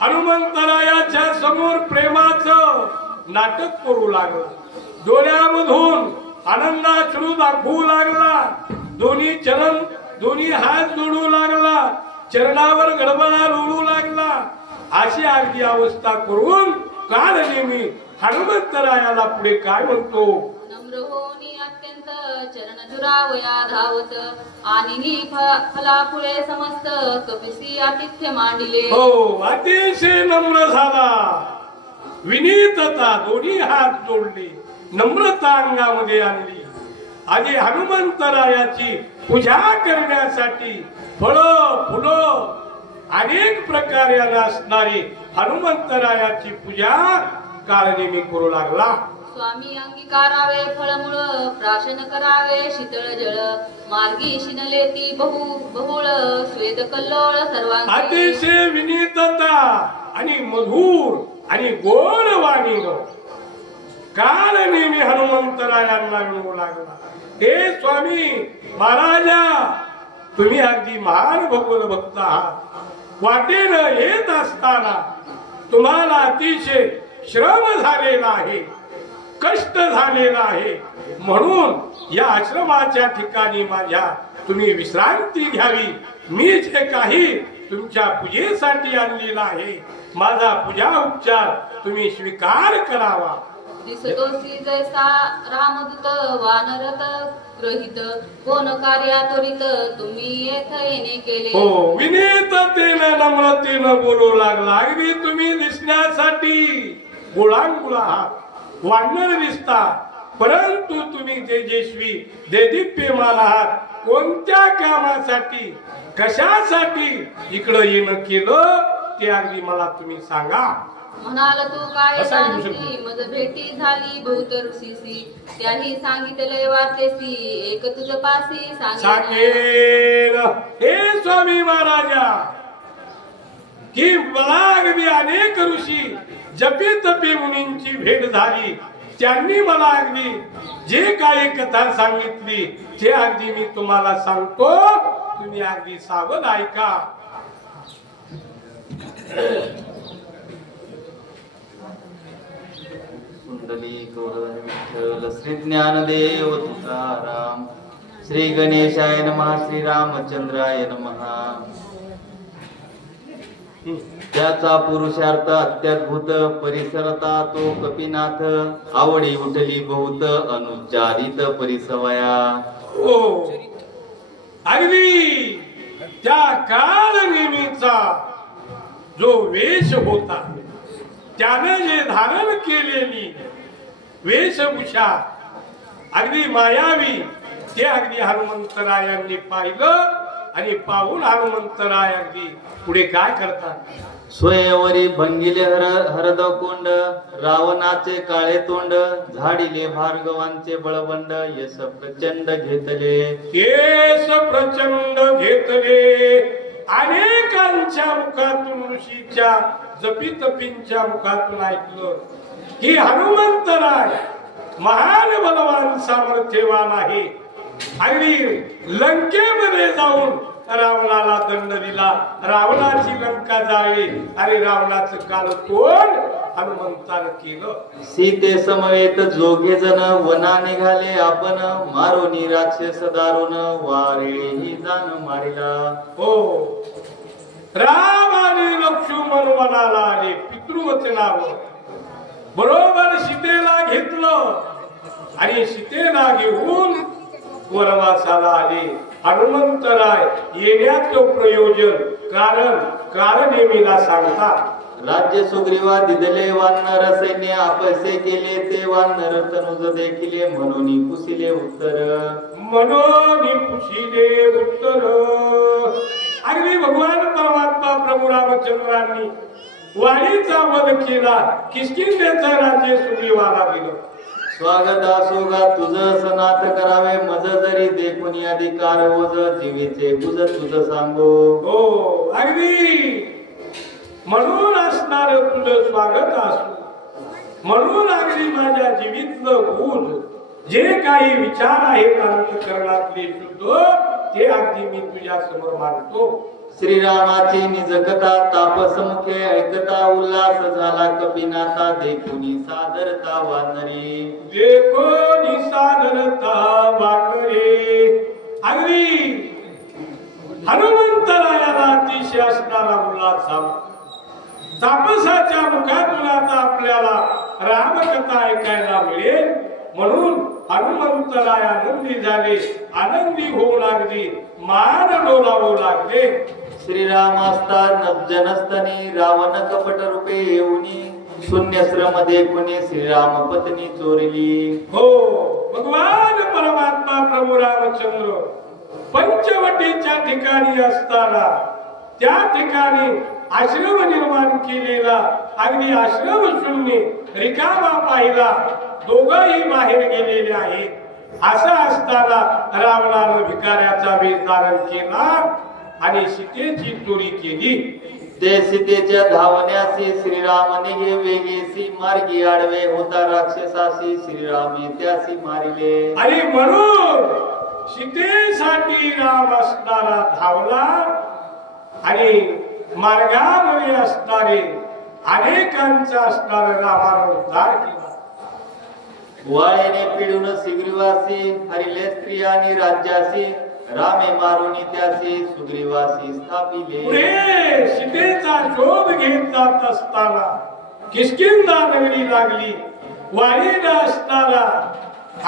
हनुमंतरायाच्या समोर प्रेमाचं नाटक करू लागला. डोळ्यामधून आनंदाश्रू दाखवू लागला. दोन्ही हात जोडू लागला. चरणावर गडबडा लोळू लागला. अशी अगदी अवस्था करून कालनेमी हनुमंतरायाला पुढे काय म्हणतो. नम्र होनी अत्यंत चरण दुरावया धावत आणि फला पुढे समस्त कपिसी आतिथ्य मांडिले. हो अतिशय नम्र झाला. विनीतता दोन्ही हात जोडले. नम्रता अंगामध्ये आणली. आधी हनुमंतरायाची पूजा करण्यासाठी फळ फुलं अनेक प्रकारे असणारी हनुमंतरायाची पूजा कालनेमी करू लागला. स्वामी अंगीकारावे फळमुळ प्राशन करावे शीतळ जळ मार्गी शिनले ती बहुळ श्वेत कल्लोळ सर्वांगी. अतिशय विनीतता आणि मधुर आणि गोड वाणीनं कालनेमी हनुमंतरायांना मिळू लागला. हे स्वामी महाराजा तुम्ही अगदी महान भगवत भक्त आहात. वाटेनं येत असताना तुम्हाला अतिशय श्रम झालेला आहे, कष्ट झालेला आहे. म्हणून या आश्रमाच्या ठिकाणी माझ्या तुम्ही विश्रांती घ्यावी. मी जे काही तुमच्या पूजेसाठी आणलेला आहे माझा पूजा उपचार तुम्ही स्वीकार करावा. दिसतोसी जैसा रामदूत वानरत ग्रहित कोण कार्या त्वरित तुम्ही येथ येणे केले. हो विनीततेनं नम्रतेनं बोलू लागला. अगदी तुम्ही दिसण्यासाठी गुळांगुळ आहात, वानर दिसता, परंतु तुम्ही तेजस्वी देदीप्यमान आहात. कोणत्या कामासाठी कशासाठी इकडं येणं केलं ते अगदी मला तुम्ही सांगा. म्हणाल तू काय जानसी मज भेटी झाली बहुत ऋषीसी त्याही सांगितले वार्तेसी एक तुझ पासी सांगेल. हे स्वामी महाराजा की मला अगदी अनेक ऋषी जपी तपी मुनींची भेट झाली. त्यांनी मला अगदी जे काही कथा सांगितली ते अगदी मी तुम्हाला सांगतो. तुम्ही अगदी सावध ऐका. कुंडली गौरव विठ्ठल श्री ज्ञानदेव तुकाराम श्री गणेशाय नमः श्री रामचंद्राय नमः. त्याचा पुरुषार्थ अत्याद्भुत परिसरता तो कपिनाथ आवडी उठली बहुत अनुच्चारित परिसवया. हो अगदी त्या काळ नेहमीचा जो वेश होता त्याने जे धारण केलेली वेशभूषा अगदी मायावी ते अगदी हनुमंतरायांनी पाहिलं आणि पाहून हनुमंतराय अगदी पुढे काय करतात. स्वयंवरी भंगिले हरद कोंड रावणाचे काळे तोंड झाडिले भार्गवांचे बळबंड यश प्रचंड घेतले. यश प्रचंड घेतले. अनेकांच्या मुखातून ऋषीच्या जपीतपींच्या मुखातून ऐकलं की हनुमंतराय महान बलवान सामर्थ्यवान आहे. अगदी लंकेमध्ये जाऊन रावणाला दंड दिला. रावणाची लंका जाळली आणि रावणाचं काल तोड हनुमंतानं केलं. सीते समवेत जोगे जण वना निघाले आपण मारोनी राक्षस दारुण वारेही जाण मारिला. हो राम आणि लक्ष्मण वनाला आले पितृवचनावर. बरोबर सीतेला घेतलं आणि सीतेला घेऊन वनवासाला आले. हनुमंतराय येण्याचं प्रयोजन कारण नेहमीला सांगतात. राज्य सुग्रीवा दिदले वानर सैन्य आपसे केले ते वानर तनुज देखिले म्हणून पुसिले उत्तर. अगदी भगवान परमात्मा प्रभू रामचंद्रांनी वाणीचा वध केला. किष्किंधेचं राज्य सुग्रीवाला दिलं. स्वागत असोगा तुझ सनात करावे मज जरी देखुनी अधिकार ओज जीवीचे गुज तुझ सांगो. हो अगदी म्हणून असणार तुझं स्वागत असो. म्हणून अगदी माझ्या जीवितलं गुण जे काही विचार आहेत अंतःकरणातले शुद्ध ते अगदी मी तुझ्या समोर मांडतो. श्रीरामाची निजकथा तापस मुखे ऐकता उल्हास झाला कपिनाथा देखुनी सादरता वानरी. देखोनी सादरता वानरे. अगदी हनुमंतरायाला अतिशय असणारा उल्हास झाला. तापसाच्या मुखातून आता आपल्याला रामकथा ऐकायला मिळेल म्हणून हनुमंतराय आनंदी झाले. आनंदी होऊ लागली. मान डोलावू लागले. श्रीराम असता जनस्तनी रावण कपट रूपे येऊनी शून्य श्रम देखुनी श्रीराम पत्नी चोरली. हो भगवान परमात्मा प्रभू रामचंद्र पंचवटीच्या ठिकाणी असताना त्या ठिकाणी आश्रम निर्माण केलेला अगदी आश्रम शून्य रिकामा पाहिला. दोघंही बाहेर गेलेले आहेत. असं असताना रावणानं भिकाऱ्याचा वेश धारण केला आणि सीतेची चोरी केली. ते सीतेच्या धावण्यासी श्रीराम निघे वेगेसी मार्गी आडवे होता राक्षसासी श्रीरामे त्यासी मारिले. आणि म्हणून सीतेसाठी राम असणारा धावला आणि मार्गामध्ये असणारे अनेकांचा असणारा रामानं उद्धार केला. वाळेने पिढून सुग्रीवासी हरिले स्त्रियानी राज्यासी रामे मारुनी त्यासी सुग्रीवासी स्थापिले. पुढे सीतेचा शोध घेत जात असताना किष्किंधा नगरी लागली. वाळीला असताना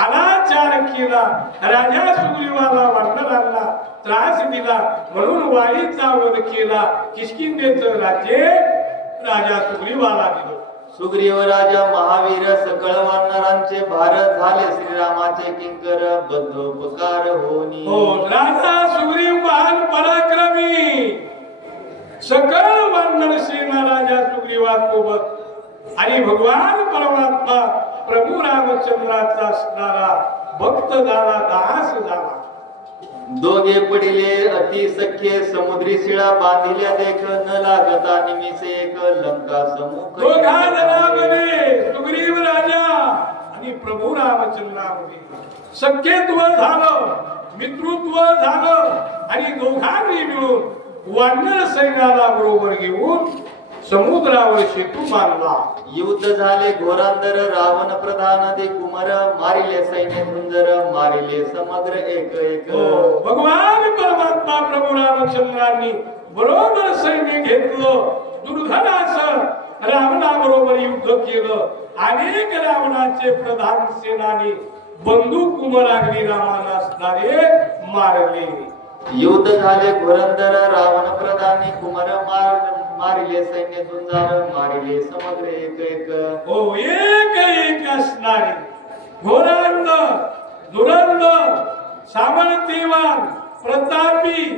अनाचार केला. राजा सुग्रीवाला वानरांना त्रास दिला म्हणून वाळीचा वध केला. किष्किंधेचं राज्य राजा सुग्रीवाला दिलं. सुग्रीव राजा महावीर सकळ वानरांचे भार झाले श्रीरामाचे किंकर बद्धोपकार होनी. हो राजा सुग्रीव महान पराक्रमी. सकळ वानर सेना राजा सुग्रीवासोबत आणि भगवान परमात्मा प्रभू रामचंद्राचा असणारा भक्त झाला. दास झाला. दोघे पडिले अति सख्ये समुद्री शिळा बांधिल्या देख न लागता निमिषे एक लंका समुख दोघा जणांमध्ये सुग्रीव राजा आणि प्रभू रामचंद्रामध्ये सख्यत्व झालं, मित्रत्व झालं आणि दोघांनी मिळून वानर सैन्याला बरोबर घेऊन समुद्रावर सेतू बांधला. युद्ध झाले घोरांदर रावण प्रधान दे कुमार मारिले सैन्य झुंजर मारिले समग्र एक एक. भगवान परमात्मा प्रभू रामचंद्रांनी बरोबर सैन्य घेतलं, दुर्धनाचं रावणाबरोबर युद्ध केलं. अनेक रावणाचे प्रधान सेनानी बंदूक कुमराग्नी रामाला असणारे मारले. युद्ध झाले घोरंदर रावण प्रधानी कुमार मारिले सैन्य झुंजार मारिले समग्र एक एक. हो, एक एक असणारे घोरांद दुरंद सामर्थ्यवान प्रतापी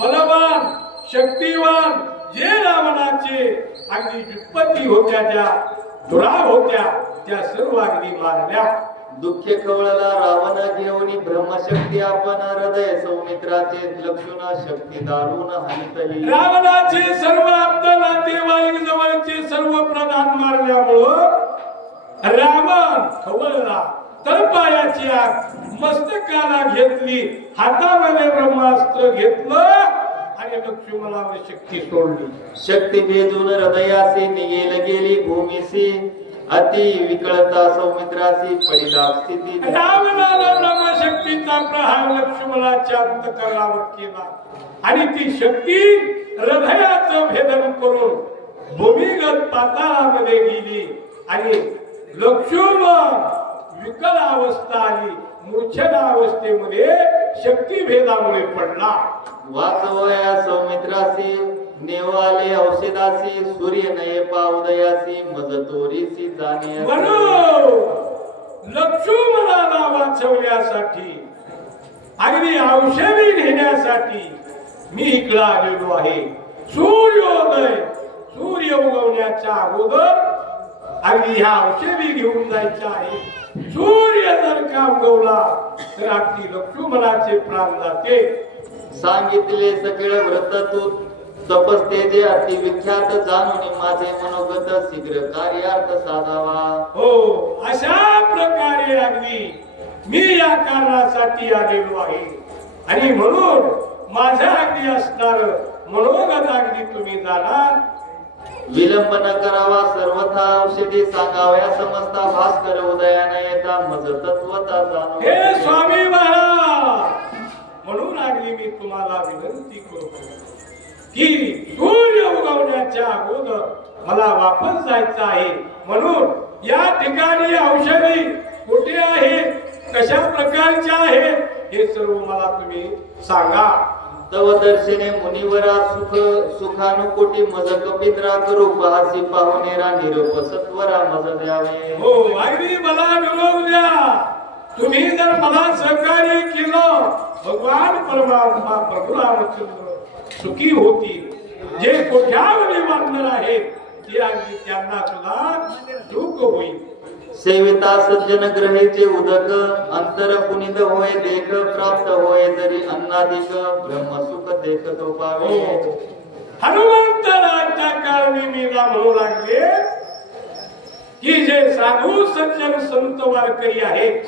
बलवान शक्तिवान जे रावणाचे अगदी व्युत्पत्ती होत्या, ज्या धुरा होत्या, त्या सर्व अगदी मारल्या. दुःखे कवळला रावण घेऊन ब्रह्मशक्ती आपण हृदय सौमित्राचे लक्षण शक्ती दारुण हानितली. रावणाचे सर्व आप्त नातेवाईक जवळचे सर्व प्रधान मारल्यामुळं रावण खवळला. तळपायाची आग मस्तकाला घेतली, हातामध्ये ब्रह्मास्त्र घेतलं आणि लक्ष्मणावर शक्ती सोडली. शक्ती भेदून हृदयासी निघेल गेली भूमीसी अति विकळता सौमित्रासी पडिला स्थिती. रावणाला ब्रह्मशक्तीचा प्रहार लक्ष्मणाच्या अंतःकरणावर केला आणि ती शक्ती हृदयाचं भेदन करून भूमिगत पाताळामध्ये गेली आणि लक्ष्मण विकल अवस्था आली, मूर्छना अवस्थेमध्ये शक्ती भेदामुळे पडला. वाचवया सौमित्रासी नेवाले औषधासी सूर्य नये पाउदयासी मज तोरीसी जाणे. लक्ष्मणाला वाचवण्यासाठी अगदी औषधी घेण्यासाठी मी इकडे आलेलो आहे. सूर्योदय सूर्य उगवण्याच्या अगोदर अगदी ह्या औषधी घेऊन जायच्या आहे. सूर्य जर का उगवला तर अगदी लक्ष्मणाचे प्राण जाते. सांगितले सगळे व्रत तू तपस्तेजे अति विख्यात जाणून माझे मनोगत शीघ्र कार्यार्थ साधावा. हो, अशा प्रकारे अगदी मी या कारणासाठी आलेलो आहे आणि म्हणून माझ्या अगदी असणार मनोगत अगदी तुम्ही जाणार. विलंब न करावा सर्वथा औषधी सांगाव्या समजता भास्कर उदयाने येता मज तत्वता जाणू. हे स्वामी महाराज, म्हणून अगदी मी तुम्हाला विनंती करतो की सूर्य उगवण्याच्या अगोदर मला वापस जायचं आहे. म्हणून या ठिकाणी औषधी कुठे आहे, कशा प्रकारच्या आहे, हे सर्व मला तुम्ही सांगा. तव दर्शने मुनिवरा सुख सुखानुकोटी मज कपिंद्रा करू पाहसी पाहुणेरा निरोप सत्वरा मज द्यावे. हो, अगदी मला निरोप द्या. तुम्ही जर मला सहकार्य केलं, भगवान परमात्मा प्रभू रामचंद्र सुखी होती. जे कोट्यावधी वानर आहेत ते अगदी त्यांना सुद्धा सुख होईल. सेविता सज्जन ग्रहेचे उदक अंतर पुनित होय देख प्राप्त होय जरी अन्नाधिक ब्रह्मसुख देखतो पावे. हनुमंतराच्या कारणी मी म्हणू लागले की जे साधू सज्जन संत वारकरी आहेत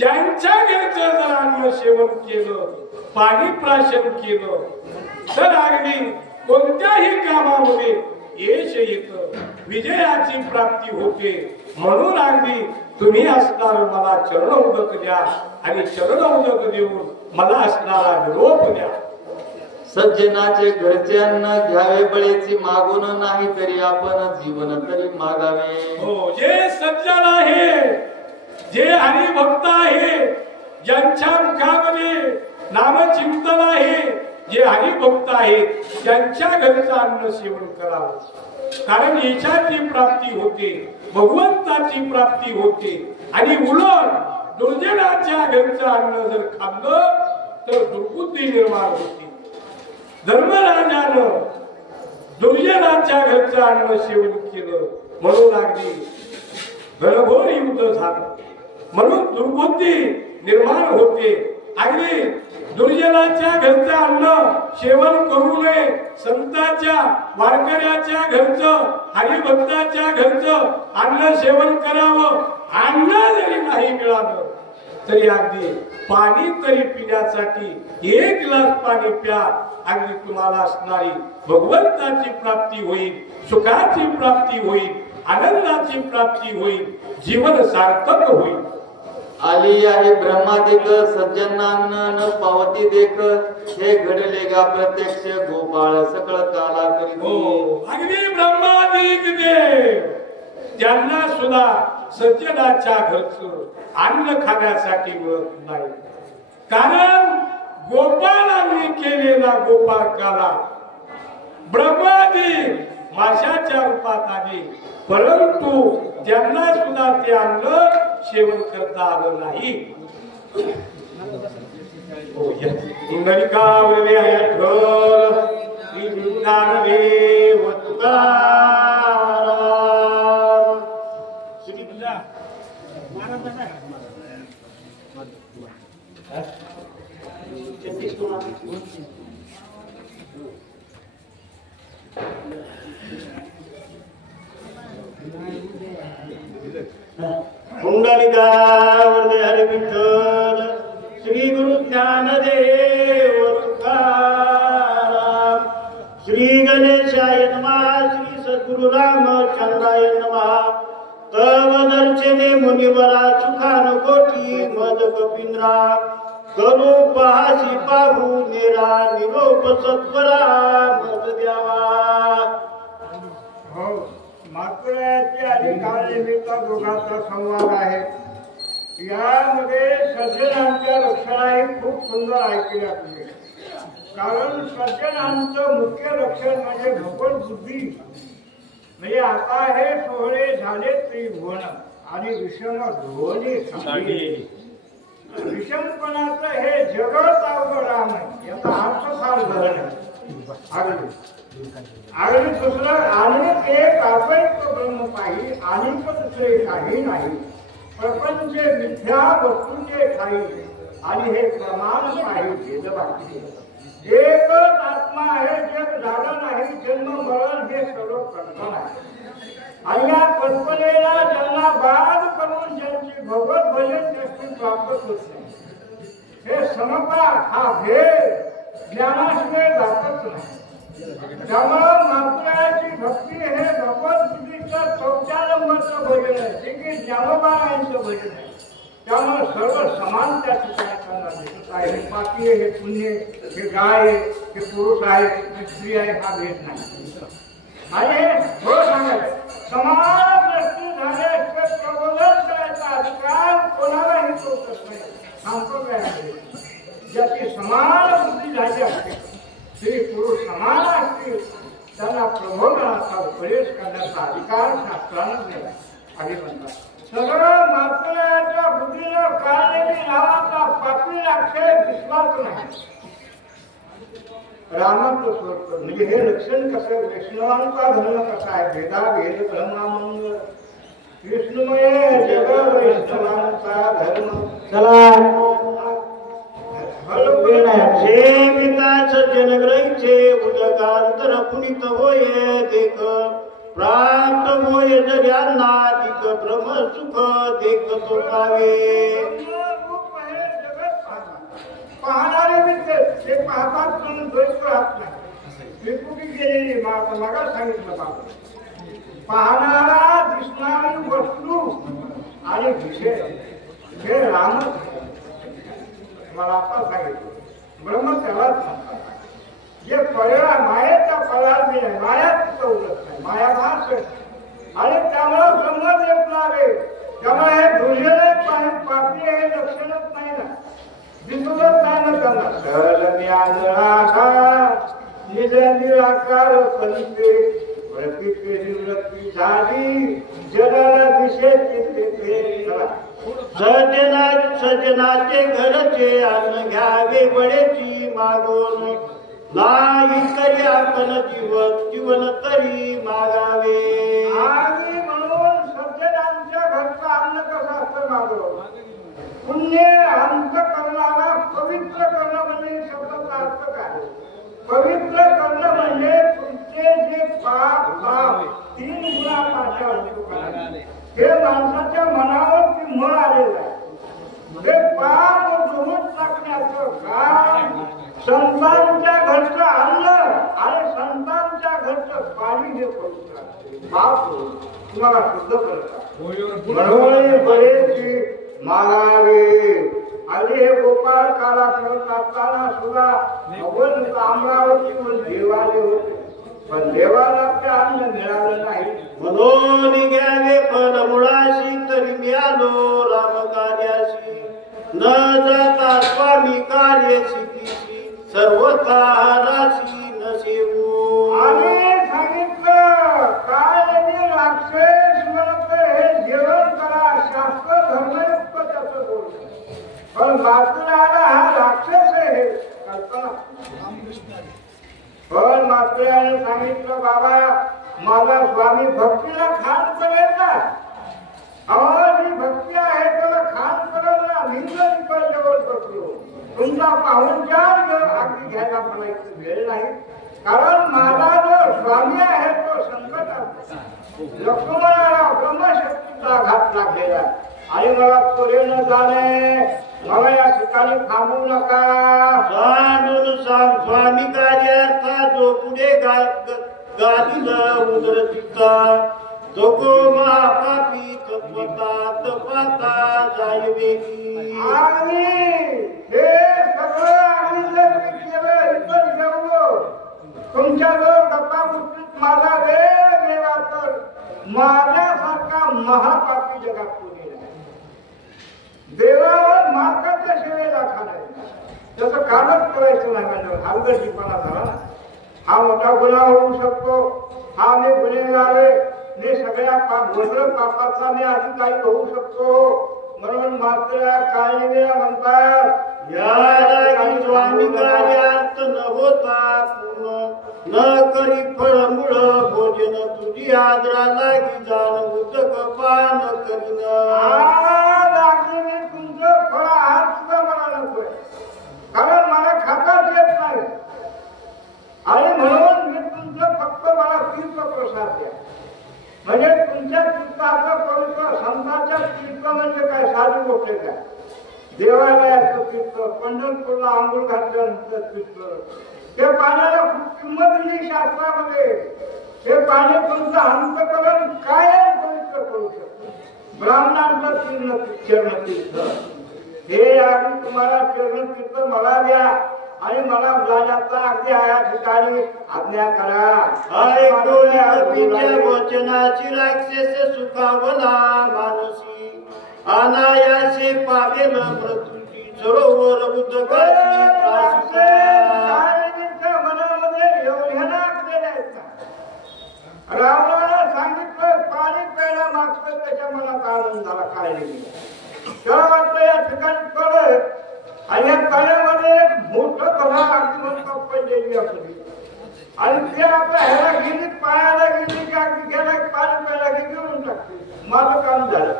त्यांच्या घरचं जर अन्न सेवन केलं, पाणी प्राशन केलं तर अगदी कोणत्याही कामामध्ये यश येतं, विजयाची प्राप्ती होते. म्हणून अगदी तुम्ही असणार मला चरण उदक द्या आणि चरण उदक देऊन मला असणारा निरोप द्या. सज्जनाचे घरचे अन्न घ्यावे बळेची मागून नाही तरी आपण जीवन तरी मागावे. हो, जे सज्जन आहे, जे हरिभक्त आहे, ज्यांच्या मुखामध्ये नामचिंतन आहे, जे हरिभक्त आहेत त्यांच्या घरचं अन्न सेवन करावं. कारण यशाची प्राप्ती होते, भगवंताची प्राप्ती होते. आणि उलट दुर्जनाच्या घरचं अन्न जर खाल्लं तर दुर्बुद्धी निर्माण होते. धर्मराजानं दुर्जनाच्या घरचं अन्न सेवन केलं म्हणून अगदी घनघोर युद्ध झालं, म्हणून दुर्बुद्धी निर्माण होते अगदी दुर्जनाच्या घरचं अन्न सेवन करू नये, संतांच्या वारकऱ्याच्या घरचं हरिभक्ताच्या घरचं अन्न सेवन करावं. अन्न जरी नाही मिळालं तरी अगदी पाणी तरी पिण्यासाठी 1 ग्लास पाणी प्या. अगदी तुम्हाला असणारी भगवंताची प्राप्ती होईल, सुखाची प्राप्ती होईल, आनंदाची प्राप्ती होईल, जीवन सार्थक होईल. आली आहे ब्रह्मादिक सज्जनांना न पावती देख, हे घडले गा प्रत्यक्ष गोपाळ सकळ काला करीत. अगदी ब्रह्मादिक देव त्यांना सुद्धा सज्जनाच्या घरचं अन्न खाण्यासाठी मिळत नाही. कारण गोपाळांनी केलेला गोपाळकाला ब्रह्मादी माशाच्या रूपात आली, परंतु त्यांना सुद्धा ते अन्न सेवन करता आलं नाही. इंद्रिकावले ठर श्री ज्ञानदेव तुकाराम. श्री पुंडलिका वरदे हरी विठ्ठल, श्री गुरु ज्ञानदेव तुकाराम. श्री गणेशाय नमः, श्री सद्गुरु रामचंद्राय नमः. तव दर्शने मुनिवरा सुखान कोटी मद कपिंद्रा, करू पाशी पाहू मेरा निरोप सत्वरा मद द्यावा. मातुरायाचे आणि काळनिमित्त दोघांचा संवाद आहे. यामध्ये सज्जनांच्या लक्षणाही खूप सुंदर ऐकल्या तुम्ही. कारण सज्जनांचं मुख्य लक्षण म्हणजे भगवत बुद्धी. म्हणजे आता हे सोहळे झाले त्रिभुवन आणि विषम ध्वनी सांगितले. विषमपणाचं हे जगत अवघड आहे, याचा अर्थ फार झाला. आणि दुसरं अनेक एक अद्वैत ब्रह्म पाहिजे, आणि दुसरे काही नाही. प्रपंच मिथ्या वस्तूंचे ठाई आणि हे प्रमाण पाहिजे. एकच आत्मा आहे, जग झालं नाही, जन्म मरण हे सर्व कल्पना आहे. आणि या कल्पनेला ज्यांना बाद करून ज्यांची भगवत भजन त्याची प्राप्त होत नाही. हे समपाठ हा भेद ज्ञानाशिवाय जातच नाही. त्यामुळं मातुरायाची भक्ती हे भगवत बुद्धीचं 4 नंबरचं भजन आहे, जे की ज्ञानोबारायांचं भजन आहे. त्यामुळे सर्व समान त्या ठिकाणी दिसत आहे. हे पापी आहे, हे पुण्य, हे गाय आहे, हे पुरुष आहे, हे स्त्री आहे, हा भेद नाही. आणि हे थोडं सांगायचं, समान दृष्टी झाल्याशिवाय प्रबोधन करायचा अधिकार कोणालाही होतच नाही. सांगतो काय, ज्याची समान बुद्धी झाली असते, स्त्री पुरुष समान असतील, त्यांना प्रबोधनाचा उपदेश करण्याचा अधिकार शास्त्रानं दिला. आधी म्हणतात सगळं मातुरायाच्या बुद्धीनं काळलेली नावाचा पापी अक्षय विश्वास नाही. रामाचं स्वरूप म्हणजे हे लक्षण कसं, वैष्णवांचा धर्म कसा आहे, भेदा भेद ब्रह्मामंग विष्णुमय जग वैष्णवांचा धर्म. चला सेविता सज्जन ग्रहीचे उदकांतर पुनित होय देख, प्राप्त होय जग्यांना दिक ब्रह्म सुख देख तो पावे. पाहणारे मित्र ते पाहतात म्हणून द्वैत राहत नाही. विकृती गेलेली मागा सांगितलं बाबा, पाहणारा दिसणारी वस्तू आणि विषय हे रामच. मला आता सांगितलं ब्रह्म त्यालाच म्हणतात. जे फळा मायेचा फळार मी आहे, मायाच उलट नाही, माया भास आणि त्यामुळे ब्रह्म देत नावे. त्यामुळे हे दुर्जन पापी हे लक्षणच नाही ना, दिसूनच नाही ना त्यांना. सहज निज निराकार फलिते वृत्ती झाली जगाला दिशे. सज्जनाचे घरचे अन्न घ्यावे बळेची मागून, नाही करी आपण जीवन तरी मागावे. आणि म्हणून सज्जनांच्या घरचं अन्न कसं असतं मागव, पुण्य अंत करणारा पवित्र संतांच्या घरचं अन्न आणि संतांच्या घरचं पाणी हे पवित्र असते. बाप तुम्हाला शुद्ध करतात. म्हणून बरेच मागावे आणि हे गोपाळ काला करत असताना सुद्धा भगवंत अमरावतीवर देवाले होते, पण देवाला ते अन्न मिळालं नाही. म्हणून घ्यावे फल मुळाशी तरी मिळालो राम कार्याशी, न जाता स्वामी कार्य शिकीशी सर्वथा राशी न सेवू. आणि सांगितलं काय राक्षस म्हणत हे जेवण करा, शास्त्र धर्मयुक्त त्याचं बोलणं, पण मात्राला हा राक्षस आहे कल्पना. पण मात्र्याने सांगितलं बाबा माझा स्वामी भक्तीला खान पडेल ना, जी भक्ती आहे त्याला खान पडेल ना, भिन्न जेवण करतो. तुमचा पाहुणचार अगदी घ्यायला मला इतकी वेळ नाही, कारण माझा जो स्वामी आहे तो संकटात लक्ष्मणाला ब्रह्मशक्तीचा घात लागलेला आणि मला पुढे न जाणे, मला या ठिकाणी थांबू नका. सांग स्वामी कार्याचा जो पुढे गादीला उदर चित्ता, जो को महापापी तत्वता तपाता जायवेगी. आणि हे सगळं आम्ही जर केलं इतर जेवलो तुमच्या जवळ गप्पा गोष्टीत माझा वेळ गेला तर माझ्यासारखा महापापी जगात कोणी नाही. देवावर मार्गाच्या सेवेला खाणायचं त्याचं कामच करायचं नाही. म्हणजे हलगर्जीपणा झाला ना, हा मोठा गुन्हा होऊ शकतो, हा मी गुन्हेगार आहे, मी सगळ्या पापाचा मी अधिकारी होऊ शकतो. म्हणून मात्र काही वेळा म्हणतात या स्वामी कार्यात न होता पूर्ण, न करी फळमुळ भोजन तुझी आदरा लागी जाण उदक पान करीन. मी तुमचं फळ आहात सुद्धा मला नकोय, कारण मला खाताच येत नाही. आणि म्हणून मी तुमचं फक्त मला तीर्थ प्रसाद द्या. म्हणजे तुमच्या तीर्थाचं पवित्र संतांच्या तीर्थ म्हणजे काय साधी गोष्ट काय, देवालयाचं तीर्थ, पंढरपूरला आंघोळ घातल्यानंतर तीर्थ, ते पाण्याला खूप किंमत दिली शास्त्रामध्ये. हे पाणी तुमचं अंतःकरण कायम पवित्र करू शकतो. ब्राह्मणांचं चरणतीर्थ हे आम्ही तुम्हाला चरणतीर्थ मला द्या आणि मला जाण्याचा अगदी या ठिकाणी आज्ञा करा. वचनाची राक्षस सुखावला मानसी, अनायासे पावेल मृत्यूची सरोवर उदकाची मनामध्ये एवढ्या रावणाला सांगितलं पाणी प्यायला मागतं, त्याच्या मनात आनंद झाला. काय नाही तेव्हा वाटलं या ठिकाणी कळत आणि या तळ्यामध्ये एक मोठं तलाव अगदी म्हणतो पडलेली आपली, आणि ते आपल्या ह्याला गेली पायाला गेली की अगदी गेला पाणी प्यायला गेली घेऊन टाकते. माझं काम झालं.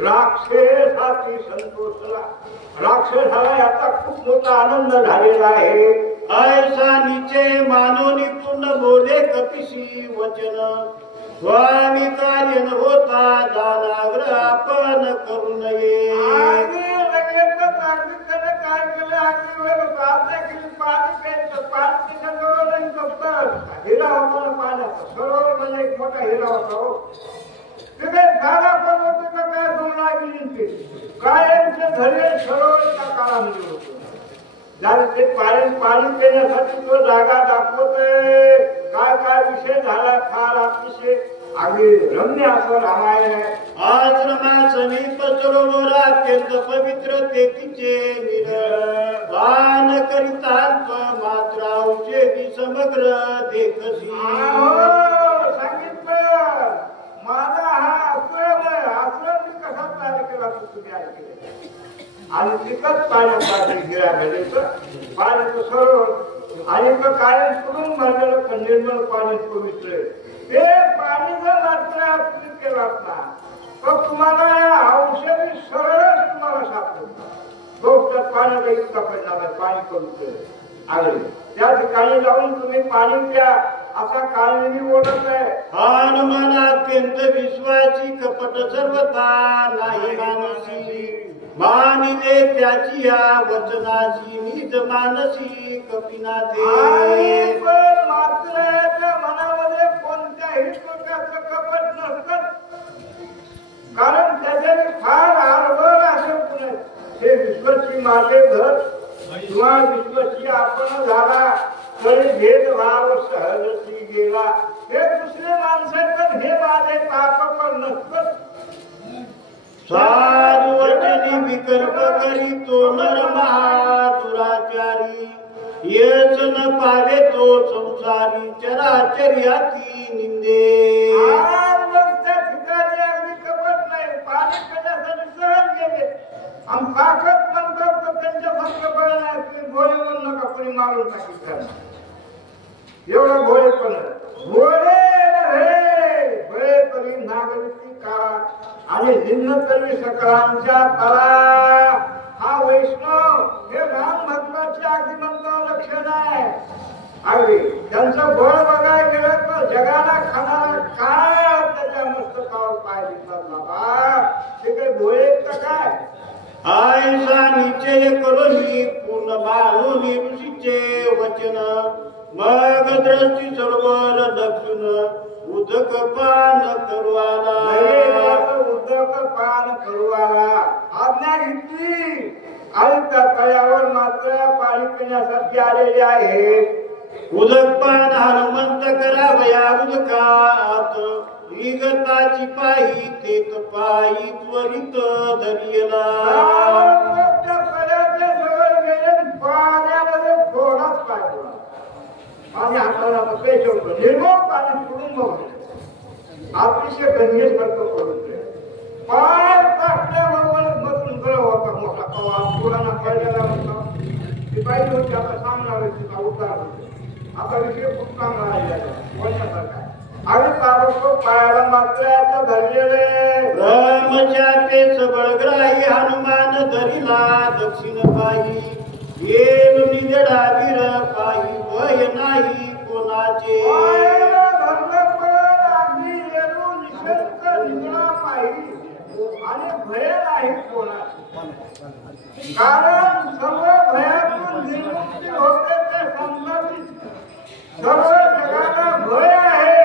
राक्षसाची संतोषला, राक्षसाला याचा खूप मोठा आनंद झालेला आहे. ऐसा निचे मानोनी पूर्ण बोले कपिशी वचन, स्वामी कार्य न होता दानाग्रह आपण करू नये. काय केलं अगदी वेळ प्रार्थना केली, पाणी प्यायचं, पाणी त्याच्याजवळ हिरा होता ना पाण्याचा, सरोवर म्हणजे एक मोठा हिरा होता. ते काय झाला पण होतं का काय दोन गेली कायमचे धरे सरोवरच्या काळामध्ये होतो. ते पाणी पिण्यासाठी तो जागा दाखवतोय. काय काय विषय झाला फार अतिशय अगदी रम्य असं रामायण आहे. आश्रमा समीप सरोवर अत्यंत पवित्र तेथीचे निरळ, पान करिता मात्र औषधी समग्र देखसी. सांगितलं माझा हा आश्रम आहे. आश्रम मी कसा तयार केला तुम्ही ऐकले, आणि तिथंच पाण्यासाठी गिरा घालायचं पाण्याचं सरोवर आणि कायम करून भरलेलं निर्मळ पाणी पवित्र आहे. ते पाणी जर मात्र तुम्ही केलात ना तर तुम्हाला औषधी सरळच तुम्हाला सापडत गोष्ट पाण्याचा इतका पडणार आहे. पाणी पवित्र आगळे त्या ठिकाणी जाऊन तुम्ही पाणी प्या असा काळजी बोलत आहे. हनुमान अत्यंत विश्वाची कपट सर्वता नाही मानसी, मानिले त्याची या वचनाची निज मानसी कपिनाथे. पण मात्र त्या मनामध्ये कोणत्याही प्रकारचं कपट नसतं, कारण त्याच्याने फार आडवळ असे हे विश्वची माते घर किंवा विश्वची आपण झाला तरी भेदभाव सहजती गेला. हे दुसरे माणसाचं हे माझे पाप पण नसतं. साधुवचनी विकल्प करी तो नर महादुराचारी. येच न पावे तो संसारी चराचर्याती निंदे. मग त्या ठिकाणी अगदी कपट नाही, पाणी पिण्यासाठी सहज गेले आणि पाकच म्हणतात तर त्यांच्या संकल्पना नाही. भोळे म्हणू नका, कोणी मारून टाकी एवढा भोळेपण. भोळे रे भळे तरी नागरिकी काळा आणि भिन्न तरी सकळांच्या तळा. हा वैष्णव हे राम भक्ताचे अगदी म्हणतो लक्षण आहे. अगदी त्यांचं बळ बघायला गेलं तर जगाला खाणारा काळ त्याच्या मस्तकावर पाय दिसतात बाबा. ते काही भोळे का काय? आयसा निश्चय करोनी पूर्ण मानून ऋषीचे वचन. मग दृष्टी सरोवर दक्षिण उदक पान करुवाला. उदक पान करुवाला आज्ञा घेतली आणि त्या तळ्यावर मात्र पाणी पिण्यासाठी आलेले आहेत. उदक पान हनुमंत करावया उदकात. निगताची पायी तेत पायी त्वरित धरियला. त्या तळ्याच्या जवळ गेले पाण्यामध्ये थोडाच पाय पडला आणि हाताला पेशवतो निर्मळ पाणी कुटुंब अतिशय गंभीर करतो पडून पाय टाकल्याबरोबर मधून गळ होता मोठा कवा पुराणा पडलेला होता. ती पाहिजे होती आता सामना तिचा उद्धार होतो. आता विषय खूप चांगला राहिलेला बोलण्यासारखा आणि ताबडतोब पायाला मात्र आता धरलेले. ब्रह्मचाते सबळग्राही हनुमान धरिला दक्षिण पायी. येल निजडा वीर पायी भय नाही कोणाचे. धरलं पण अगदी येरू निशंक निजडा पाहिजे आणि भय नाही कोणाचे. कारण सर्व भयातून निर्मुक्ती होते ते संतांची. सर्व जगाला भय आहे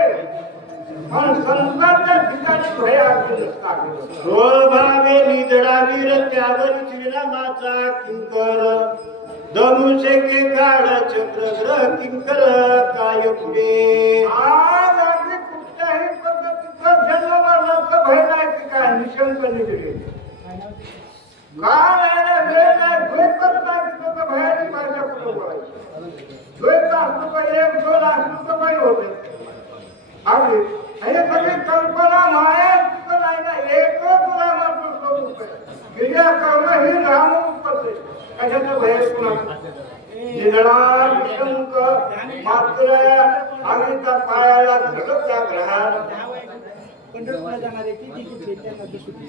पण संतांच्या ठिकाणी भय अगदी नसतात. स्वभावे निजडा वीर त्यावर श्रीरामाचा किंकर. धनुष्य के काळ चक्र ग्रह किंकर काय पुढे. आज अगदी कुठल्याही पद्धतीचं जन्म मरणाचं भय नाही की काय निशंक निजडे. काय आहे वेळ नाही द्वैतच नाही तिथं भयाची भाषा कुठं बोलायची. द्वैत असतो का एक दोन असतो तर काही होते. अगदी हे सगळी कल्पना माया तिथं नाही ना. एकच रामाचं स्वरूप आहे. गिर्या कर्म ही राम उपते कशाचं भय कुणाचं. निजडा निशंक मात्र अगदी पायाला धडक त्या ग्रहात पंढरपूरला जाणार आहे ती कुठे त्यांना दुसरी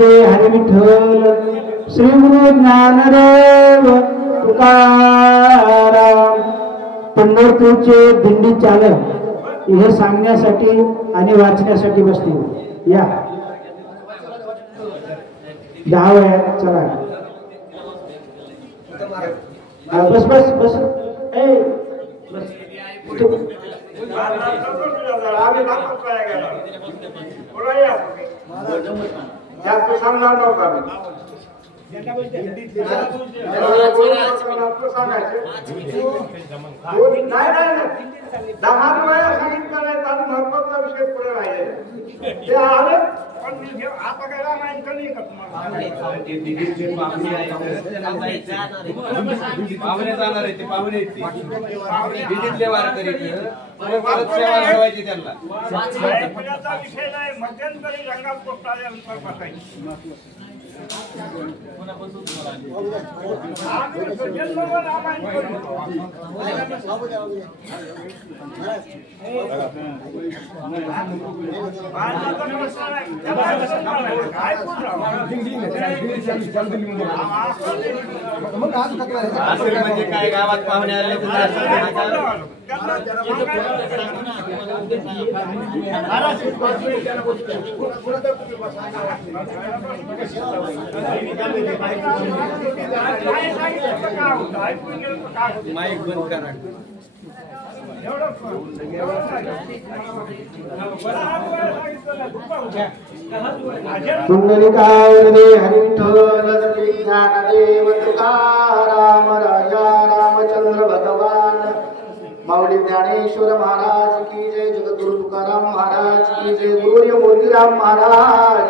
रे हरी विठ्ठल श्री गुरु ज्ञानदेव तुकाराम. पंढरपूरचे दिंडी चालक हे सांगण्यासाठी आणि वाचण्यासाठी बसतील. या 10 वयात चला. बस बस बस ए बस. जास्त सांगणार नव्हता नाही 10 वेळा सांगितलं नाही तर महत्वाचा विषय पुढे राहिले ते आले. पण आता काय रामायण कमी का तुम्हाला पाहुणे जाणार आहे ते पाहुणे दिल्लीतले वारकरी परत सेवा ठेवायची त्यांना. विषय नाही मध्यंतरी रंगात पोस्टाल्यानंतर बसायची. असेल म्हणजे काय गावात पाहुणे आले माईक बंद करा. पुंडलिकावरदे हरिविठ्ठल ज्ञानदेव तुकाराम राजा रामचंद्र भगवान माऊली ज्ञानेश्वर महाराज की जय. जगद्गुरु तुकाराम महाराज की जय. गुरुवर्य मोतीराम महाराज,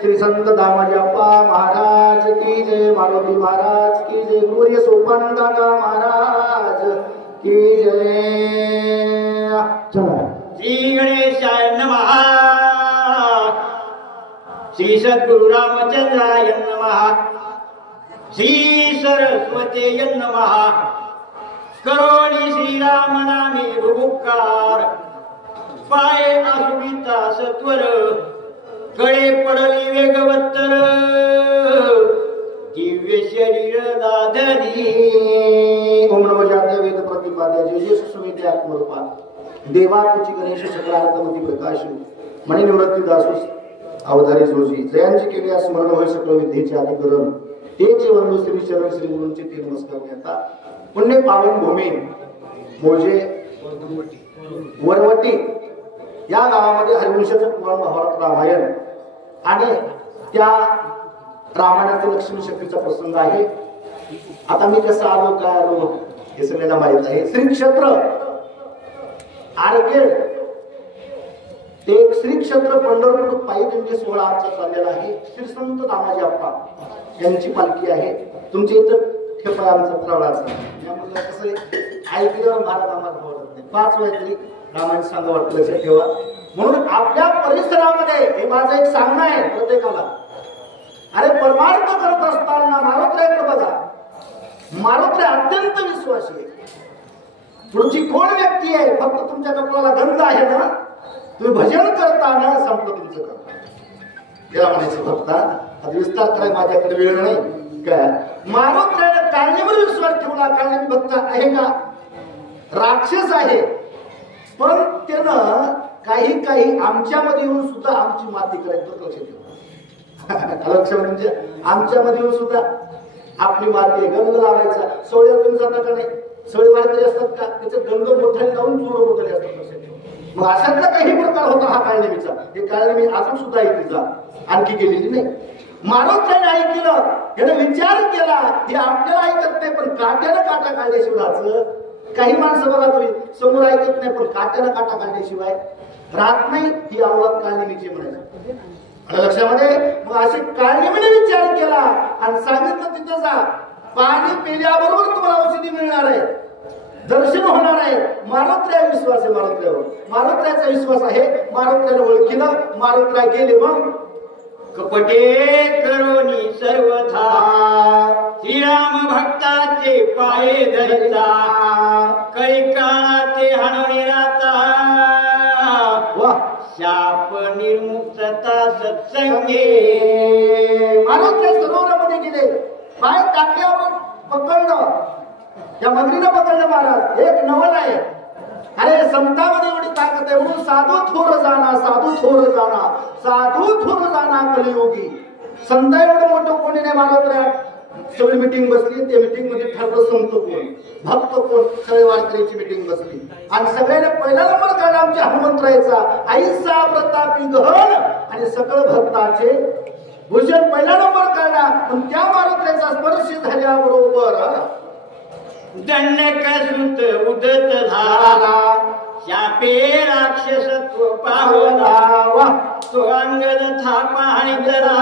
श्री संत दामाजी अप्पा महाराज की जय. मारुती महाराज की जय. गुरुवर्य सोपान दादा महाराज की जय. चला. श्री गणेशाय नमः. श्री सद्गुरु रामचंद्राय नमः. श्री सरस्वती नमः. करोनी श्रीराम नामे बुभुकार. पाये असुविता सत्वर, गळे पडली वेगवत्तर. दिव्य शरीर दादरी. ओम नमः जाते वेद प्रतिपाद्य जय जय सुवेद्य आत्मरूपा देवा तुझी गणेश चक्रार्थमती प्रकाश मणि निवृत्ती दासूस अवधारी जोशी. जयांची केली स्मरण होय सकल विद्येचे अधिकरण. तेचे वंदू श्री चरण श्री गुरूंचे ते नमस्कार घेता. पुण्य पावन भूमी मोजे वरवटी या गावामध्ये हरिवंशाचं पुराण महाभारत रामायण आणि त्या रामायणाचा लक्ष्मी शक्तीचा प्रसंग आहे. आता मी कसं आलो काय आलो हे सगळ्यांना माहित आहे. श्री क्षेत्र आरकेड एक श्री क्षेत्र पंढरपूर पायी दिंडी सोहळा आमचा चाललेला आहे. श्री संत दामाजी अप्पा यांची पालखी आहे. तुमच्या इथं ठेपा आमचा प्रवास यामध्ये कसं ऐकल्यावर महाराज आम्हाला आवडत नाही. 5 वेळा तरी रामायण सांगा वाटतं लक्षात ठेवा. म्हणून आपल्या परिसरामध्ये हे माझं एक सांगणं आहे प्रत्येकाला. अरे परमार्थ करत असताना मारुतीकडे बघा. मारुती अत्यंत विश्वासी आहे. पुढची कोण व्यक्ती आहे फक्त तुमच्या कपाळाला गंध आहे ना, तुम्ही भजन करताना संपलं तुमचं काम. याला म्हणायचं फक्त आता विस्तार करायला माझ्याकडे वेळ नाही काय. मारुतीने काळणीवर विश्वास ठेवला. काळणी भक्त आहे का? राक्षस आहे, पण त्यानं काही काही आमच्यामध्ये येऊन सुद्धा आमची माती करायचं लक्ष ठेवा. लक्ष म्हणजे आमच्यामध्ये येऊन सुद्धा आपली माती गंध लावायचा. सोळ्या तुम्ही जाता का नाही? सळी वाढतरी असतात का? त्याचे गंध मोठ्याने लावून चोर मोठे असतात. मग अशातला काही प्रकार होता हा काळनेमीचा. हे काळनेमी अजून सुद्धा ऐकलीचा आणखी गेलेली नाही. मारुतीने ऐकलं, याने विचार केला. हे आपल्याला ऐकत नाही पण काट्यानं काटा काढल्याशिवाय काही माणसं बघा तुम्ही समोर ऐकत नाही पण काट्यानं काटा काढल्याशिवाय राहत नाही. ही अवलाद काळनेमीची म्हणायची लक्षामध्ये. मग अशी काळनेमीने विचार केला आणि सांगितलं तिथं जा. पाणी पिल्याबरोबर तुम्हाला औषधी मिळणार आहे, दर्शन होणार आहे. मारुतीला विश्वास आहे. मारुतीचा विश्वास आहे. मारुतीला ओळखीनं मारुतीला गेले. मग कपटे करोनी सर्वथा श्रीराम भक्ताचे पाये धरिता. काही काळाचे हाणून राहता शाप निर्मुक्तता सत्संगे. मारुतीच्या सरोवरामध्ये गेले. पाय टाकल्यावर पकडलं. त्या मगरीनं पकडलं महाराज. एक नवल आहे. अरे संतांमध्ये एवढी ताकद आहे म्हणून साधू थोर जाणा, साधू थोर जाणा, साधू थोर जाणा कलियुगी. संत एवढं मोठं कोणी नाही. महाराज सगळी मिटिंग बसली. त्या मिटिंग मध्ये ठरलं संत कोण, भक्त कोण. सगळे वारकऱ्याची मिटिंग बसली आणि सगळ्यांना पहिला नंबर काढला आमच्या हनुमंतरायचा. आईसा प्रतापी गहन आणि सकळ भक्ताचे भूषण पहिला नंबर काढला. पण त्या मारुतीचा स्पर्श झाल्याबरोबर दंडकसुत उदत झाला. शापे राक्षसत्व पावला. तो अंगद थापा आणि जरा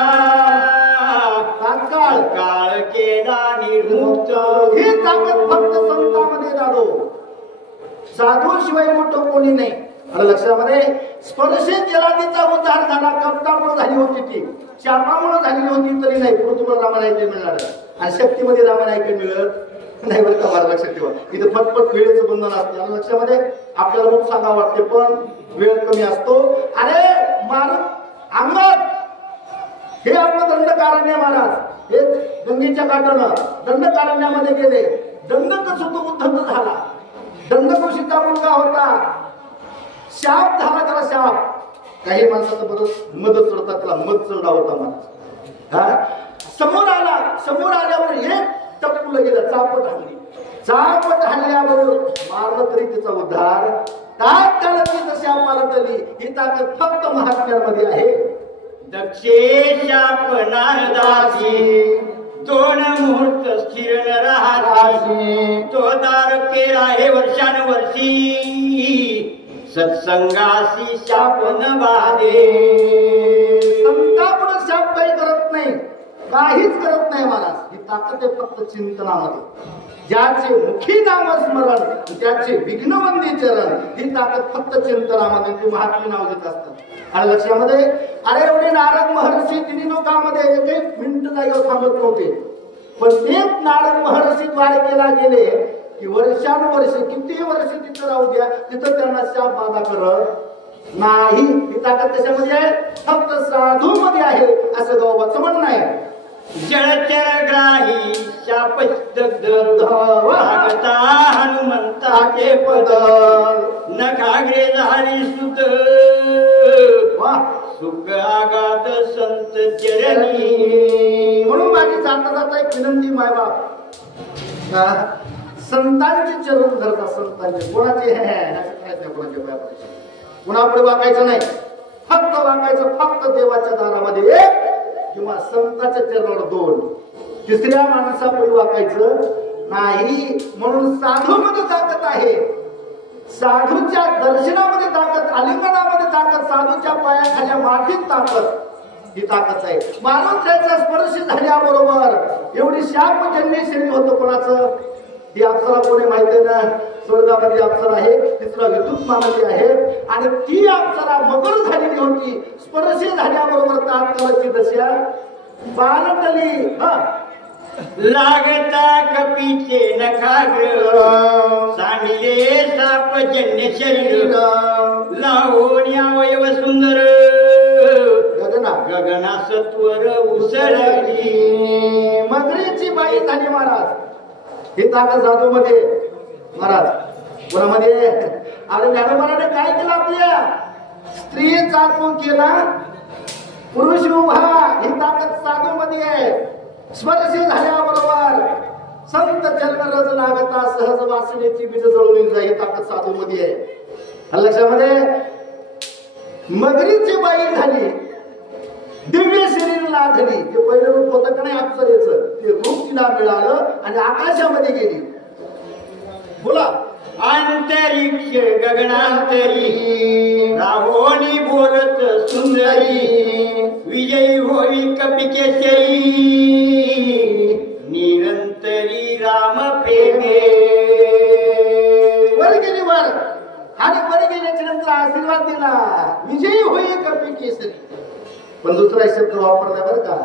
तात्काळ काळ केला निर्मुक्त. ही ताकद फक्त संतांमध्ये जातो. साधू शिवाय मोठं कोणी नाही. आणि लक्षामध्ये स्पर्श केला तिचा उद्धार झाला. कपटामुळे झाली होती ती, शापामुळे झाली होती तरी नाही. पुढे तुम्हाला रामायण ऐकायला मिळणार आणि शक्तीमध्ये रामायण ऐकायला मिळत नाही. बरं का मला लक्षात ठेवा. इथं फटफट वेळेचं बंधन असते. आणि लक्षामध्ये आपल्याला खूप सांगावं वाटते पण वेळ कमी असतो. अरे मारुत अंगद हे आपलं दंडकारण्य महाराज हे गंगेच्या काठानं दंडकारण्यामध्ये गेले. दंडक सुद्धा उद्धत झाला. दंडकृषीचा मुलगा होता. शाप झाला त्याला शाप. काही माणसाचं बरं मध चढतात त्याला मध चढला होता मला. समोर आल्यावर एक टप्पूला गेलं. चापट हल्ल्याबरोबर मारलं तरी त्याचा उद्धार. तात्काळ तिथं शापाला तली. ही ताकद फक्त महात्म्यांमध्ये आहे. दक्षे शाप नारदासी 2 मुहूर्त स्थिर न राहासी. तो दार केला हे वर्षानुवर्षी सत्संगासी शाप न बाधे. संतापुढे शाप काही करत नाही. काहीच करत नाही महाराज. ही ताकद आहे फक्त चिंतनामध्ये. ज्याचे मुखी नामस्मरण त्याचे विघ्नवंदी चरण. ही ताकद फक्त चिंतनामध्ये. ते महात्मे नाव घेत असतात. आणि लक्षामध्ये अरे एवढे नारद महर्षी तिन्ही लोकांमध्ये एक मिनिट जागेवर थांबत नव्हते. पण तेच नारद महर्षी द्वारे केला गेले की वर्षानुवर्ष किती वर्ष तिथं राहू द्या तिथं त्यांना शाप बाधा करत नाही. ही ताकद कशामध्ये आहे? फक्त साधू मध्ये आहे असं गौबाचं म्हणणं आहे. जळचर ग्राही शापस्तब्ध भागता हनुमंताचे पद. नखाग्रे झाली सुत सुख आगाध संत चरणी. म्हणून माझी जाता जाता एक विनंती मायबाप संतांचे चरण धरता. संतांचे कोणाचे कोणाचे कोणापुढे वाकायचं नाही. फक्त वाकायचं फक्त देवाच्या दारामध्ये एक किंवा संतांच्या चरणावर 2. तिसऱ्या माणसापुढे वाकायचं नाही. म्हणून साधू मध्ये ताकद आहे. साधूच्या दर्शनामध्ये ताकद, आलिंगनामध्ये ताकद, साधूच्या पायाखाल्या मातीत ताकद. ही ताकद आहे. मानवत्याचा स्पर्श झाल्याबरोबर एवढी शापजन्य शरीर होतं कोणाचं. ही अप्सरा कोणी माहिती ना स्वर्गामध्ये अप्सरा आहे. तिसरा विद्युत मानवी आहे. आणि ती अप्सरा मगर झालेली होती. स्पर्श झाल्याबरोबर तात्काळची दशा बालटली. लागता कपीचे नखाग्र सांडिले सापजन्य शरीर. लावून अवयव सुंदर गगना सत्वर उसळली. मगरीची बाई झाली महाराज. ही ताकद साधू मध्ये महाराज. कोणामध्ये? अरे ज्ञानोबाने काय केलं? आपल्या स्त्रीचा तो केला पुरुष उभा. ही ताकद साधू मध्ये आहे. स्पर्श झाल्याबरोबर संत चरण रज लागता सहज वासनेची बीज जळून जाईल. ही ताकद साधू मध्ये आहे. लक्षामध्ये मगरीची बाई झाली. दिव्य शरीर लाधली. ते पहिलं रूप होतं का नाही अप्सरेचं. ते रूप तिला मिळालं आणि आकाशामध्ये गेली. बोला. अंतरिक्ष गगनांतरी राहोनी बोलत सुंदरी. विजयी होई कपिकेशरी निरंतरी राम प्रेमे. वर गेली वर. आणि वर गेल्याच्या नंतर आशीर्वाद दिला. विजयी होई कपिकेशरी. पण दुसरा शब्द वापरला बरं का.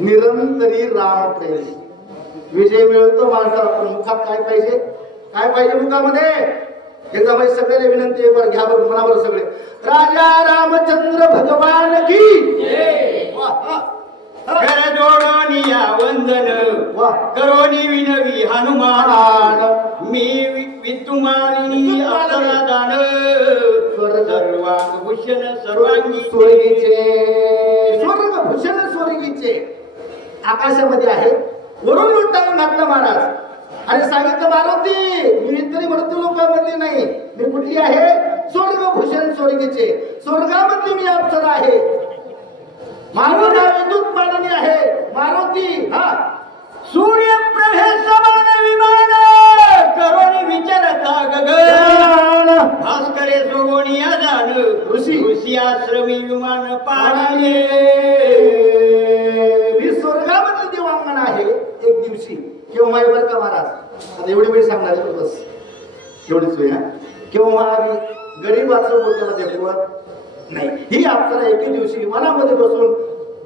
निरंतरी राम प्रेम. विजय मिळतो माणसाला. पण मुखात काय पाहिजे? काय पाहिजे मुखामध्ये? एकदा बाई सगळ्याला विनंती आहे बरं घ्या बरं मनावर सगळे. राजा रामचंद्र भगवान की कर जोडोनी या वंदन करोनी विनवी हनुमान. मी वितुमानी अप्सरा दान सर्वांगभूषण सर्वांगी स्वर्गीचे. स्वर्गभूषण स्वर्गीचे आकाशामध्ये आहे. वरून लुटावून घातलं महाराज. आणि सांगितलं मारुती मी तरी मृत्यू लोकांमधली नाही. मी कुठली आहे? स्वर्गभूषण स्वर्गीचे. स्वर्गामधली मी अप्सरा आहे. मारुती विद्युत माननी आहे. मारुती सूर्यप्रभे समान विमान करोनी विचारता गगन. भास्करे सोगोनी आजान ऋषी आश्रमी विमान पाहिले. मी स्वर्गामधलं देवांगण आहे. एक दिवशी केव्हा बरं का महाराज. आता एवढी वेळ सांगणार बस एवढीच वेळ. केव्हा आम्ही गरीबाचं मोठ्याला देखवत नाही. ही अप्सरा एके दिवशी विमानामध्ये बसून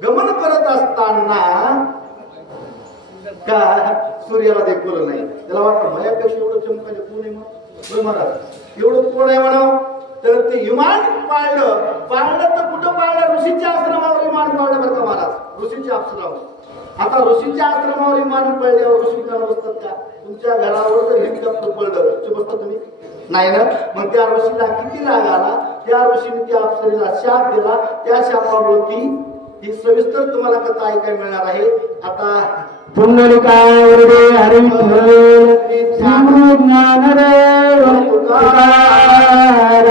गमन करत असताना का सूर्याला देखवलं नाही. त्याला वाटतं माझ्यापेक्षा एवढं चमकायचं कोण आहे. मग महाराज एवढं कोण आहे म्हणावं. तर ते विमान पाळलं तर कुठं पाळलं? ऋषीच्या आश्रमावर विमान पाळलं बरं का महाराज, ऋषीच्या आश्रमावर. आता ऋषीच्या आश्रमावर विमान पडल्यावर ऋषी का बसतात का? तुमच्या घरावर जर हेलिकॉप्टर पडलं ऋषी बसता तुम्ही? नाही ना. मग त्या ऋषीला किती राग आला, त्या ऋषीने त्या अप्सरेला शाप दिला. त्या शापावरती ही सविस्तर तुम्हाला कथा ऐकायला मिळणार आहे. आता पुंडलिकावरदे हरिविठ्ठल श्री ज्ञानदेव तुकाराम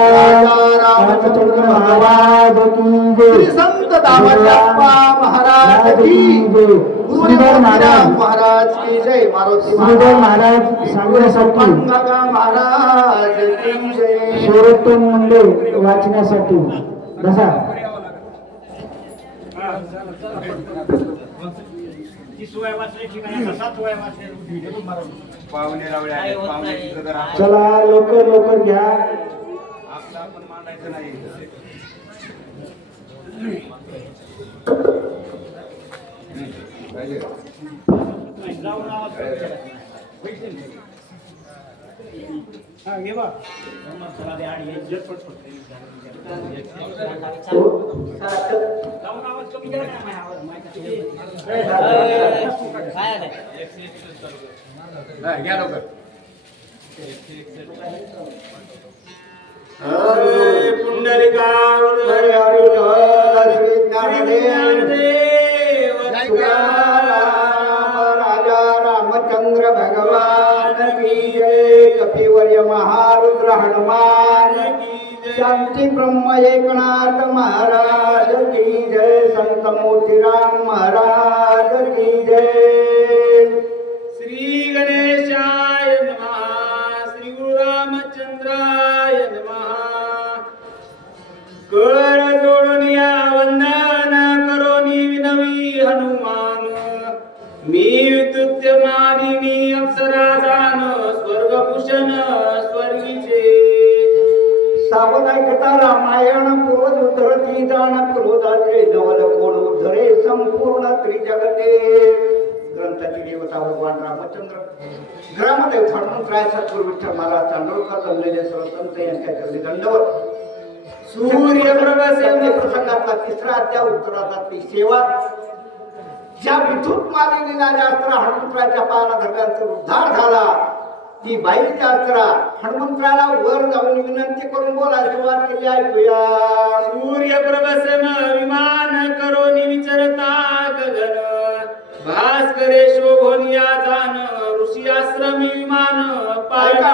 रामचंद्र महाराज की जय. श्री संत दामाजी अप्पा महाराज की जय. गुरुदेव महाराज की जय. मारुती महाराज सांगण्यासाठी महाराज की जय. सर्वोत्तम मंडळ वाचण्यासाठी बसा. चला लवकर लवकर घ्या. आपला आपण मांडायचं नाही. घ्या लवकर. राजा रामचंद्र भगवान की जय. कपिवर्य महारुद्र हनुमान शांती ब्रह्म एकनाथ महाराज की जय. संत मोतीराम महाराज की जय. श्री गणेशाय नमः. श्री गुरु रामचंद्राय नमः. कर जोडून या वंदन करोनी विनवी हनुमान. मी विद्युत मानिनी अप्सरा जान स्वर्गभूषण स्वर्गीचे. सावध ऐकता रामायण पूर्व उद्धरती जाण क्रोधाचे नवल कोण उद्धरे संपूर्ण त्रिजगते. ग्रंथाची देवता भगवान रामचंद्र, ग्रामदेव हनुमंतराय सद्गुरू विठ्ठल महाराज चांदोरकर जमलेले सर्वसंत यांच्या चरणी दंडवत. सूर्यप्रभासे प्रसंगातला तिसरा अध्याय उत्तरातली सेवा. ज्या विद्युत मालिनीला अस्त्र हनुमंतराच्या पायाला धरल्यानंतर उद्धार झाला, ती बाईची अस्त्र हनुमंतराला वर जाऊन विनंती करून बोलायला सुरुवात केली. ऐकूया. सूर्यप्रभसम विमान करोनी विचरता गगन. भास्करे शोभनिया जान ऋषी आश्रमी विमान पाहिजे.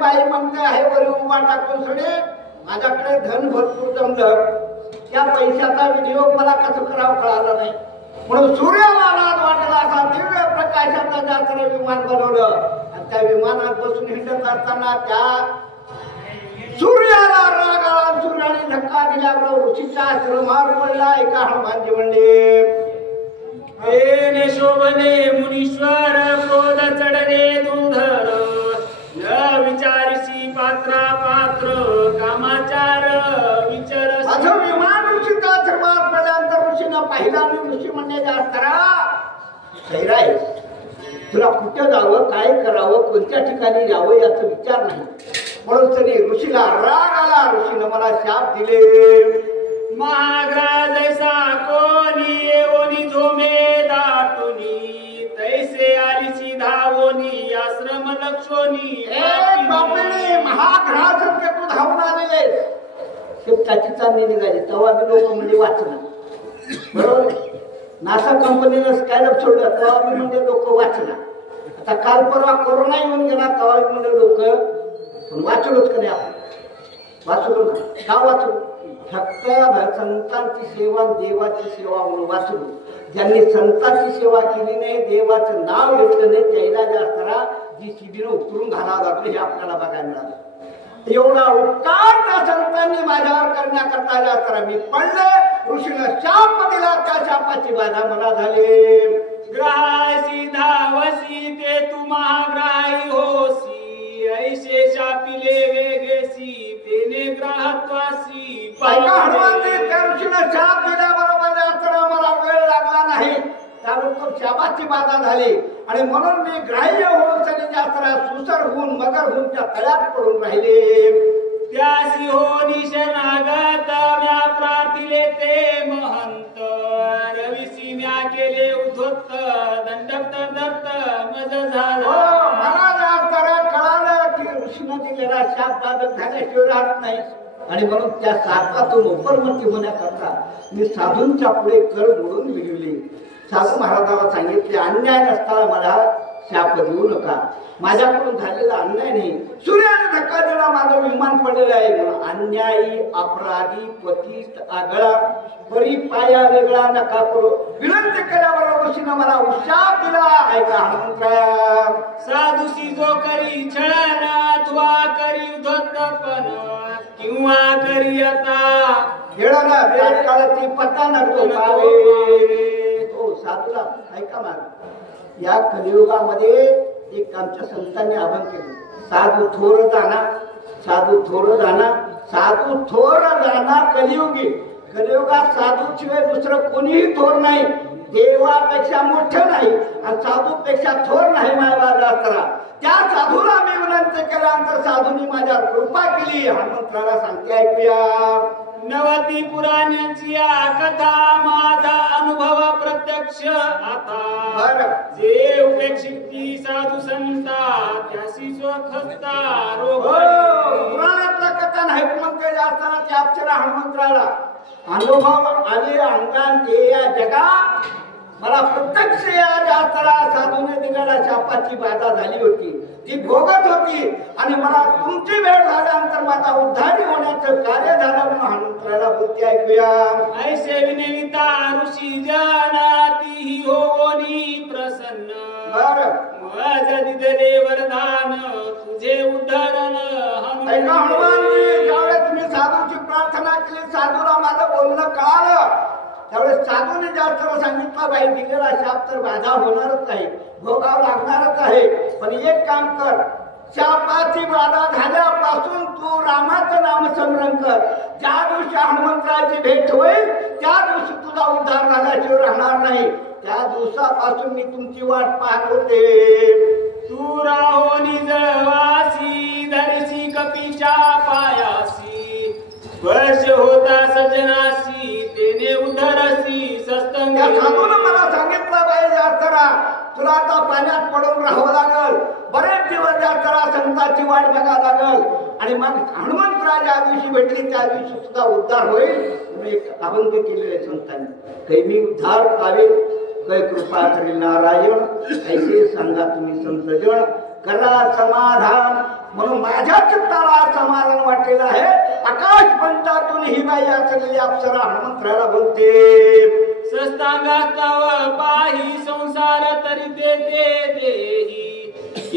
बाई म्हणते आहे वर उभा टाकून सोडे, माझ्याकडे धन भरपूर जमलं, त्या पैशाचा विनियोग मला कसं करावं कळालं नाही. म्हणून सूर्याला लाज वाटला असा दिव्य प्रकाशाचा जात्र विमान बनवलं. आणि त्या विमानात बसून हिंडत असताना त्या सूर्याला राग आला. सूर्याने धक्का दिल्यामुळे ऋषीच्या आश्रमावर पडला. एका हनुमानजी म्हणले, तेने शोभने मुनीश्वर क्रोध चढले दुधर. न विचारशी पात्रा पात्र कामाचार विचार. माझं विमान ऋषीच्या आश्रमावर पडल्यानंतर ऋषीनं पाहिला. मी ऋषी म्हणणे आहे, तुला कुठं जावं, काय करावं, कोणत्या ठिकाणी जावं याचा विचार नाही. म्हणून तरी ऋषीला राग आला. ऋषीनं मला शाप दिले. महाग्रा जैसा कोणी ओनी झोमे दाटुनी. तैसे आलीची धावोनी आश्रम लक्षोनी. महाग्रहासारखे तू धावून आलेले. शेपटाची चांदणी निघाली तेव्हा मी लोक म्हणजे वाचणार. बरोबर. नासा कंपनीनं स्कॅनअप सोडलं तेव्हा मी म्हणजे लोक वाचणार. आता काल परवा कोरोना येऊन गेला तेव्हा म्हणजे लोक पण वाचलोच का नाही आपण? वाचलो ना. का वाचलो? फक्त संतांची सेवा, देवाची सेवा म्हणून वाचलो. ज्यांनी संतांची सेवा केली नाही, देवाचं नाव घेतलं नाही, त्याला जास्तरा जी शिबिरं उतरून घालावं लागलं हे आपल्याला बघायला मिळालं. एवढा उपकार त्या संतांनी माझ्यावर करण्याकरता जास्तरा मी पडले. ऋषीनं शाप दिला, त्या शापाची बाधा मला झाली. ग्रहासी धावसी ते तू महाग्राही होसी. ऐसे शापिले वेगेसी तेने ग्रहत्वासी. हनुमानजी त्या ऋषीनं शाप दिल्याबरोबर जास्तरा मला वेळ लागला नाही. त्यानंतर शापाची बाधा झाली आणि म्हणून मी ग्राह्य होऊन सनी जास्तरा सुसर होऊन मगर होऊन त्या तळ्यात पडून राहिले. त्यासी हो निशनागत म्या प्रार्थिले ते महंत रविसी म्या केले उद्धत दंडक दत्त मज झाला. मला जरा कळालं की ऋषीनं दिलेला शाप बाधक झाल्याशिवाय राहत नाही आणि म्हणून त्या शापातून उपरमती होण्याकरता मी साधूंच्या पुढे कर मोडून मिळवले. साधू महाराजाला सांगितले अन्याय नसताना मला शाप देऊ नका. माझ्याकडून झालेला अन्याय नाही. सूर्याने धक्का दिला माझं विमान पडलेलं आहे म्हणून अन्यायी अपराधी पतित आगळा परी पाया वेगळा नका करू. विनंती केल्यावर ऋषीनं मला शाप दिला. ऐका हनुमंतराया. साधूसी जो करी छळण अथवा करी उद्धतपण किंवा करी आता खेळाला काळाची पत्ता नसतो पावे. हो साधूला ऐका मला. या कलियुगामध्ये एक आमच्या संतांनी आवाहन केले. साधू थोर जाना साधू थोर जाना साधू थोर जाना कलियुगी. कलियुगात साधूशिवाय दुसरं कोणीही थोर नाही. देवापेक्षा मोठं नाही आणि साधूपेक्षा थोर नाही. माझ्या त्या साधूला मी विनंती केल्यानंतर साधूंनी माझ्यावर कृपा केली. हनुमंतराला सांगते ऐकूया. नवती पुराण्यांची कथा माझा अनुभव प्रत्यक्ष आता जे उपेक्षिती साधू संता त्याशी स्वखस्ता रोग. पुराणातला कथा नाही म्हणते असताना त्या अक्षरा हनुमंतराला अनुभव आले अंगान ते या जगा. मला प्रत्यक्ष या जास्तरा साधूने दिलेल्या शापाची बाधा झाली होती. ती भोगत होती आणि मला तुमची भेट झाल्यानंतर माझा उद्धारी होण्याचं कार्य झालं म्हणून हनुमंतराला बोलते ऐकूया. ऐसे विनविता ऋषी जनाती होनी प्रसन्न माझा दिदले वरदान तुझे उद्धरण. हनुमानजी ज्यावेळेस मी साधूची प्रार्थना केली साधूला माझं बोलणं कळालं त्यावेळेस साधूने जास्त सांगितलं बाई दिलेला शाप तर बाधा होणारच आहे भोगावं लागणारच आहे. पण एक काम कर शापाची बाधा झाल्यापासून तू रामाचं नाम स्मरण कर. ज्या दिवशी हनुमंतराची भेट होईल त्या दिवशी तुझा उद्धार झाल्याशिवाय राहणार नाही. त्या दिवसापासून मी तुमची वाट पाहत होते. तू राहोनी जळवासी धरसी कपीच्या पायासी वर्ष होता सजनासी तेने उधरसी सस्तंग. साधून मला सांगितलं पाहिजे यात्रा तुला आता पाण्यात पडून राहावं लागल. बरेच दिवस यात्रा संतांची वाट बघावं लागल आणि मग हनुमंतराव ज्या दिवशी भेटली त्या दिवशी सुद्धा उद्धार होईल म्हणून एक अभंग केलेले संतांनी. काही मी उद्धार पावेल कै कृपा करी नारायण ऐसे सांगा तुम्ही संतजन करा समाधान. म्हणून माझ्या चित्ताला समाधान वाटलेलं आहे. आकाश पंचातून ही बाई असलेली अप्सरा हनुमंतराला बोलते. सस्तांगास्ताव पाही संसार तरी देते देही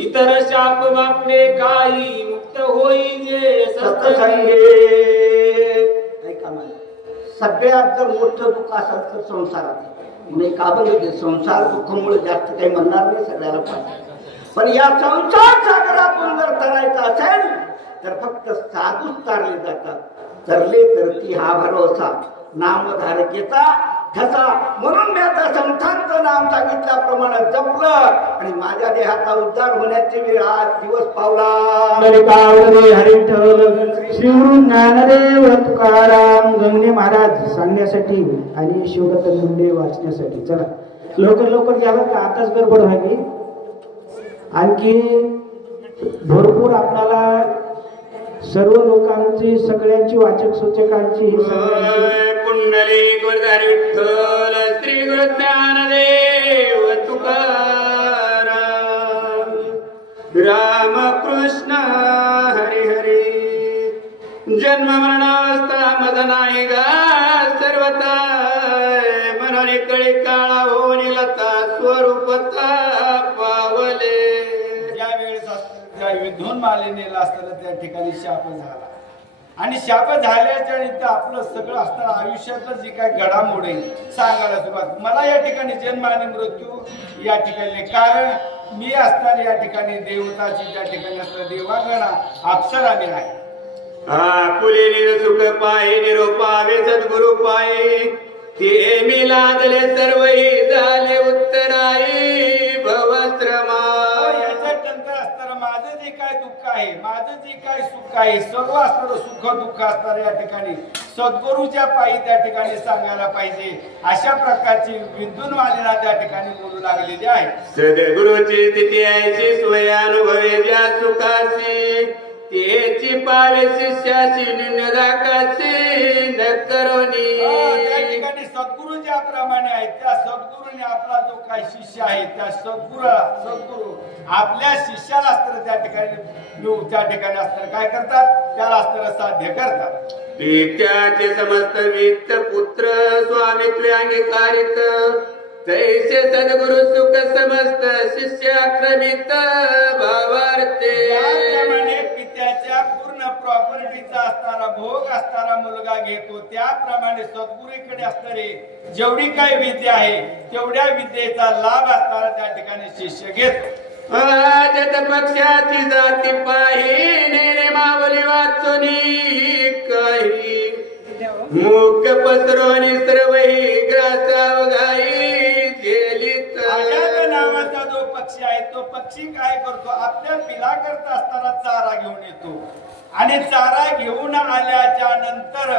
इतर शाप बापडे काही मुक्त होई जे सत्संगे. ऐका मला सगळ्यात जर मोठं दुःख असेल तर संसारात म्हणजे का बघितले संसार दुःखामुळे जास्त काही म्हणणार नाही सगळ्याला पाहिजे. पण या संसार सागरातून जर तरायचं असेल तर फक्त साधूच तारले जातात. तरले तर ती हा भरोसा नामधारकेचा ठसा. म्हणून मी आता संतांचं नाम सांगितल्याप्रमाणे जपलं आणि माझ्या देहाचा उद्धार होण्याची वेळ आज दिवस पावला. श्री ज्ञानदेव तुकाराम गंगणे महाराज सांगण्यासाठी आणि शिवदत्त मुंडे वाचण्यासाठी. चला लवकर लवकर घ्या का आताच गडबड व्हावी. आणखी भरपूर आपल्याला सर्व लोकांची सगळ्यांची वाचक सूचकांची कुंडली गुरुदार विठ्ठल श्री गुरु ज्ञानदेव तुकाराम रामकृष्ण हरी हरी. जन्म मरणावस्था मज नाही गा सर्वता मनाने कळी काळा होऊन लता स्वरूपता पावले. ज्या वेळेस त्या विद्वान मालिनीला असताना त्या ठिकाणी शाप झाला आणि शाप झाल्याच्या इथं आपलं सगळं असताना आयुष्यातलं जे काय घडामोडी सांगायला सुरुवात. मला या ठिकाणी जन्म आणि मृत्यू या ठिकाणी कारण मी असताना या ठिकाणी देवताची त्या ठिकाणी असताना देवागणा अप्सराने आहे. पुले सुख पाये निरोपावे सद्गुरु पाये ते मी लादले सर्वही झाले उत्तराई भवश्रमा. याच्यात नंतर असताना माझं जे काय दुःख आहे, माझं जे काय सुख आहे, सर्व असणारं सुख दुःख असणार या ठिकाणी सद्गुरूच्या पायी त्या ठिकाणी सांगायला पाहिजे. अशा प्रकारची विद्वनवालीला त्या ठिकाणी बोलू लागलेली आहे. सद्गुरूची स्थिती ऐशी सोय अनुभवे ज्या सुखासी तेची पावे शिष्याची निंदाकाशी न करोनी. त्या ठिकाणी सद्गुरू ज्याप्रमाणे आहेत त्या सद्गुरूने आपला जो काही शिष्य आहे त्या सद्गुरू आपल्या शिष्याला असताना त्या ठिकाणी असताना काय करतात, त्याला असताना साध्य करतात. त्याचे समस्त वित्त पुत्र स्वामित्व अंगीकारित तैसे सद्गुरु सुख समस्त शिष्याक्रमित भावार्थे. त्याप्रमाणे पित्याच्या पूर्ण प्रॉपर्टीचा असणारा भोग असणारा मुलगा घेतो त्याप्रमाणे सद्गुरूकडे असणारे जेवढी काही विद्या आहे तेवढ्या विद्येचा लाभ असणारा त्या ठिकाणी शिष्य घेतो. राजत पक्षाची जाती पाहिने मावली वाचोनी काही मुख पसरोनी सर्वही ग्रासाव गाई जेलीत. अजात नावाचा जो पक्षी आहे तो पक्षी काय करतो, आपल्या पिला करता असताना चारा घेऊन येतो आणि चारा घेऊन आल्याच्या नंतर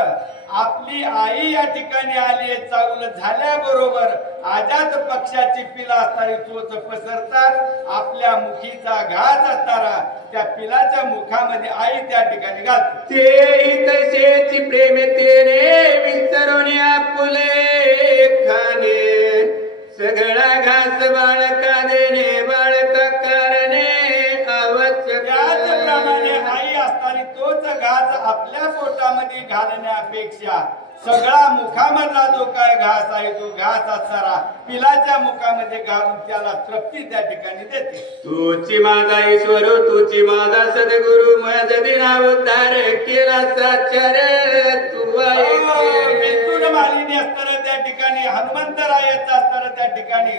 आपली आई या ठिकाणी आली चावल झाल्याबरोबर अजात पक्षाची पिला असणारी चोच पसरतात. आपल्या मुखीचा घास असणारा त्या पिलाच्या मुखामध्ये आई त्या ठिकाणी घालते. ते तसेची प्रेम तेने विस्तरुनी आपुले खाणे सगळा घास बाळका देणे बाळका करणे आवश्यक. त्याचप्रमाणे आई असताना तोच घास आपल्या पोटामध्ये घालण्यापेक्षा सगळा मुखामधला जो काय घास आहे तो घास असणारा पिलाच्या मुखामध्ये घालून त्याला तृप्ती त्या ठिकाणी देते. तुची माझा ईश्वर तुची माझा सद्गुरु माझा दिना उद्धार केला साचार तू विष्णू मालिनी असताना त्या ठिकाणी हनुमंतरायाचा असताना त्या ठिकाणी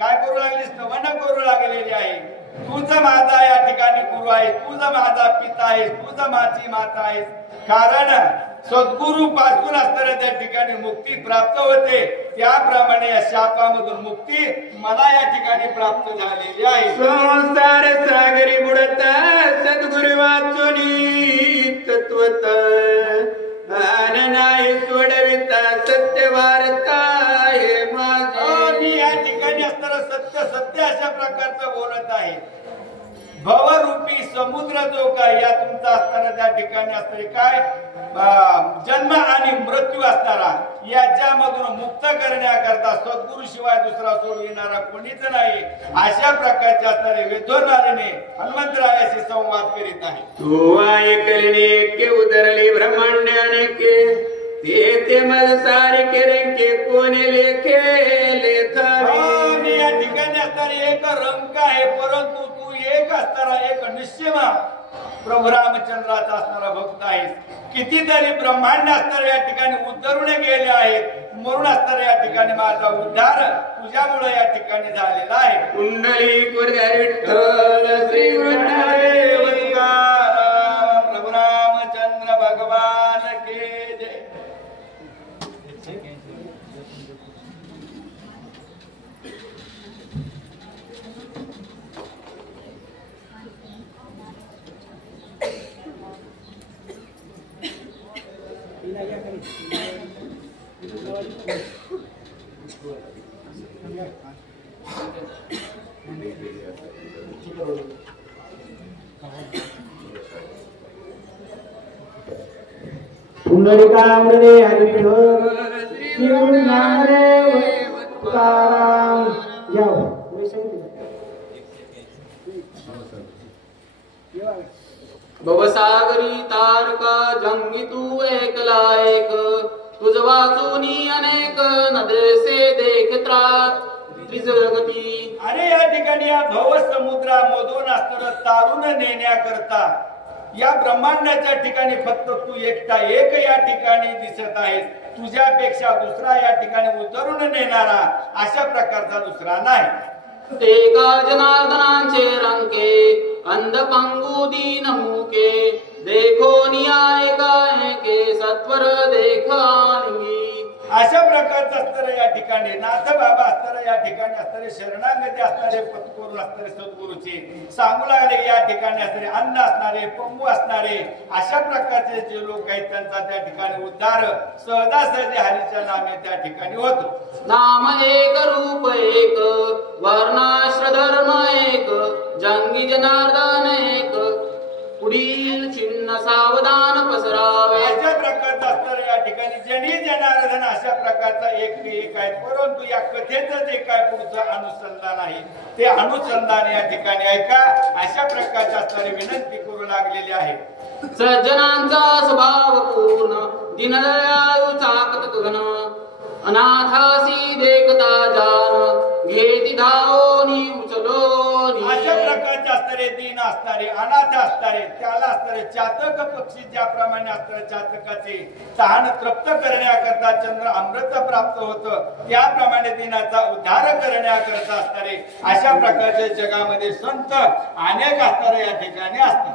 काय करू लागले, स्तवन करू लागलेली आहे. तुझ माझा या ठिकाणी गुरु आहे, तुझा माझा पिता आहे, तुझा माझी माता आहे. कारण सद्गुरु पासून असताना त्या ठिकाणी मुक्ती प्राप्त होते त्याप्रमाणे या शापामधून मुक्ती मला या ठिकाणी प्राप्त झालेली आहे. संसार सागरी बुडता सद्गुरु वाचोनी तत्वत नाही सोडविता सत्य वार्ता हे माझे. मी या ठिकाणी असताना सत्य अशा प्रकारचं बोलत आहे. भवरूपी समुद्र जो काय या तुमचा असताना त्या ठिकाणी असणारे काय जन्म आणि मृत्यू असणारा याच्यामधून मुक्त करण्याकरता सद्गुरु शिवाय दुसरा सोडविणारा कोणीच नाही. अशा प्रकारचे असणारे वेदोनाराने हनुमंतरायाशी संवाद करीत आहे. तू ऐकले के उदरली ब्रह्मांडाने के ते मज सारे केले कोणी लेखे लेखावी. मी या ठिकाणी असणारे एक रंग आहे परंतु तू एक असणारा एक निश्चयमा प्रभू रामचंद्राचा असणारा भक्त आहे. कितीतरी ब्रह्मांड असणारे या ठिकाणी उद्धरून गेले आहेत म्हणून असणारे या ठिकाणी माझा उद्धार तुझ्यामुळे या ठिकाणी झालेला आहे. कुंडली विठ्ठल श्री विठ्ठल प्रभू रामचंद्र भगवान के जय. पुंडलिकांगणे हरिविठ्ठल श्री ज्ञानदेव तुकाराम. या भवसागरी तारका जंगी तू एकला एक तुझ वाचूनी अनेक नदेसे देखत्रा त्रिजगती. अरे या ठिकाणी या भव समुद्रामधून असणारं तारून नेण्याकरता या ब्रह्मांडाच्या ठिकाणी फक्त तू एकटा एक या ठिकाणी दिसत आहेस. तुझ्यापेक्षा दुसरा या ठिकाणी उतरून नेणारा अशा प्रकारचा दुसरा नाही. ते का जनार्दनांचे रंके अंध पंगु दीन मुके देखो नियाय गाय के सत्वर देखानी. अशा प्रकारचं असतं या ठिकाणी नाथ बाबा असतं या ठिकाणी असणारे शरणागती असणारे पत्करून असणारे सद्गुरूचे सांगू लागले या ठिकाणी असणारे अन्न असणारे पंगू असणारे अशा प्रकारचे जे लोक आहेत त्यांचा त्या ठिकाणी उद्धार सहजासहजी हरीच्या नामे त्या ठिकाणी होतो. नाम एक रूप एक वर्णाश्र धर्म एक जंगी जनार्दन एक पुढील चिन्ह सावधान पसरावे. अशा प्रकारचा असणारा या ठिकाणी जनी जनार्दन अशा प्रकारचा एक आहे. परंतु या कथेचं जे काय पुढचं अनुसंधान आहे ते अनुसंधान या ठिकाणी ऐका. अशा प्रकारचे असणारी विनंती करू लागलेली आहे. सज्जनांचा स्वभाव पूर्ण दीनदयाळू चाकत घन अनाथासी देखता जान घेती धावोनी उचलोनी. अशा प्रकारचे असणारे दीन असणारे अनाथ असणारे त्याला असणारे चातक पक्षी ज्याप्रमाणे असणारे चातकाचे तहान तृप्त करण्याकरता चंद्र अमृत प्राप्त होतं त्याप्रमाणे दिनाचा उद्धार करण्याकरता असणारे अशा प्रकारचे जगामध्ये संत अनेक असणारे या ठिकाणी असतात.